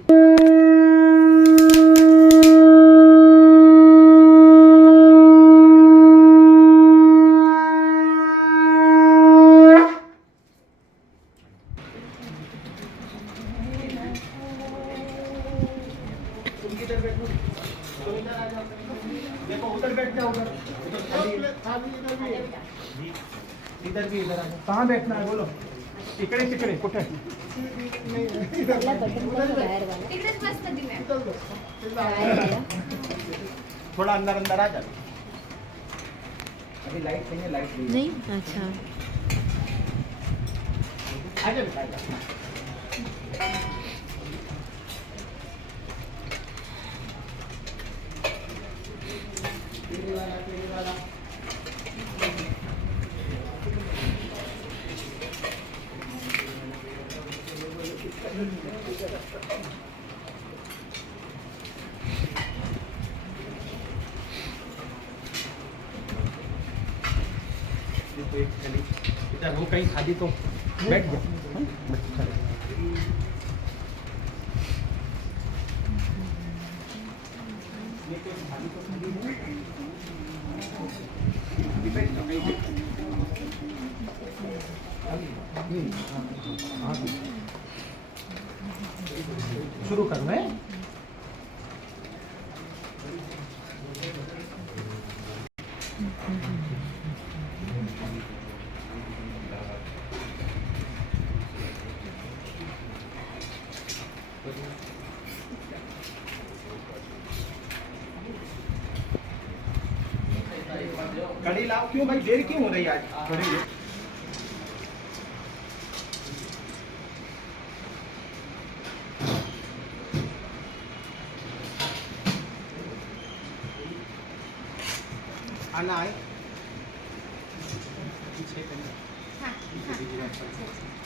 देखो उधर बैठ जाओ, इधर भी इधर आ जाओ। कहाँ बैठना है बोलो, तिकडे कुठे, तिकडेच मस्त दिल्या. थोड़ा अंदर आ जाओ। अभी लाइट नहीं है, लाइट नहीं, अच्छा आ जाओ बेटा, आ जाओ। तेरे वाला इधर हो कहीं खाली तो बैठ जा। शुरू करना है। कड़ी लाओ, क्यों भाई देर क्यों हो रही है आज? कड़ी लो। आना है पीछे हाँ, हाँ, हाँ, अच्छा, अच्छा.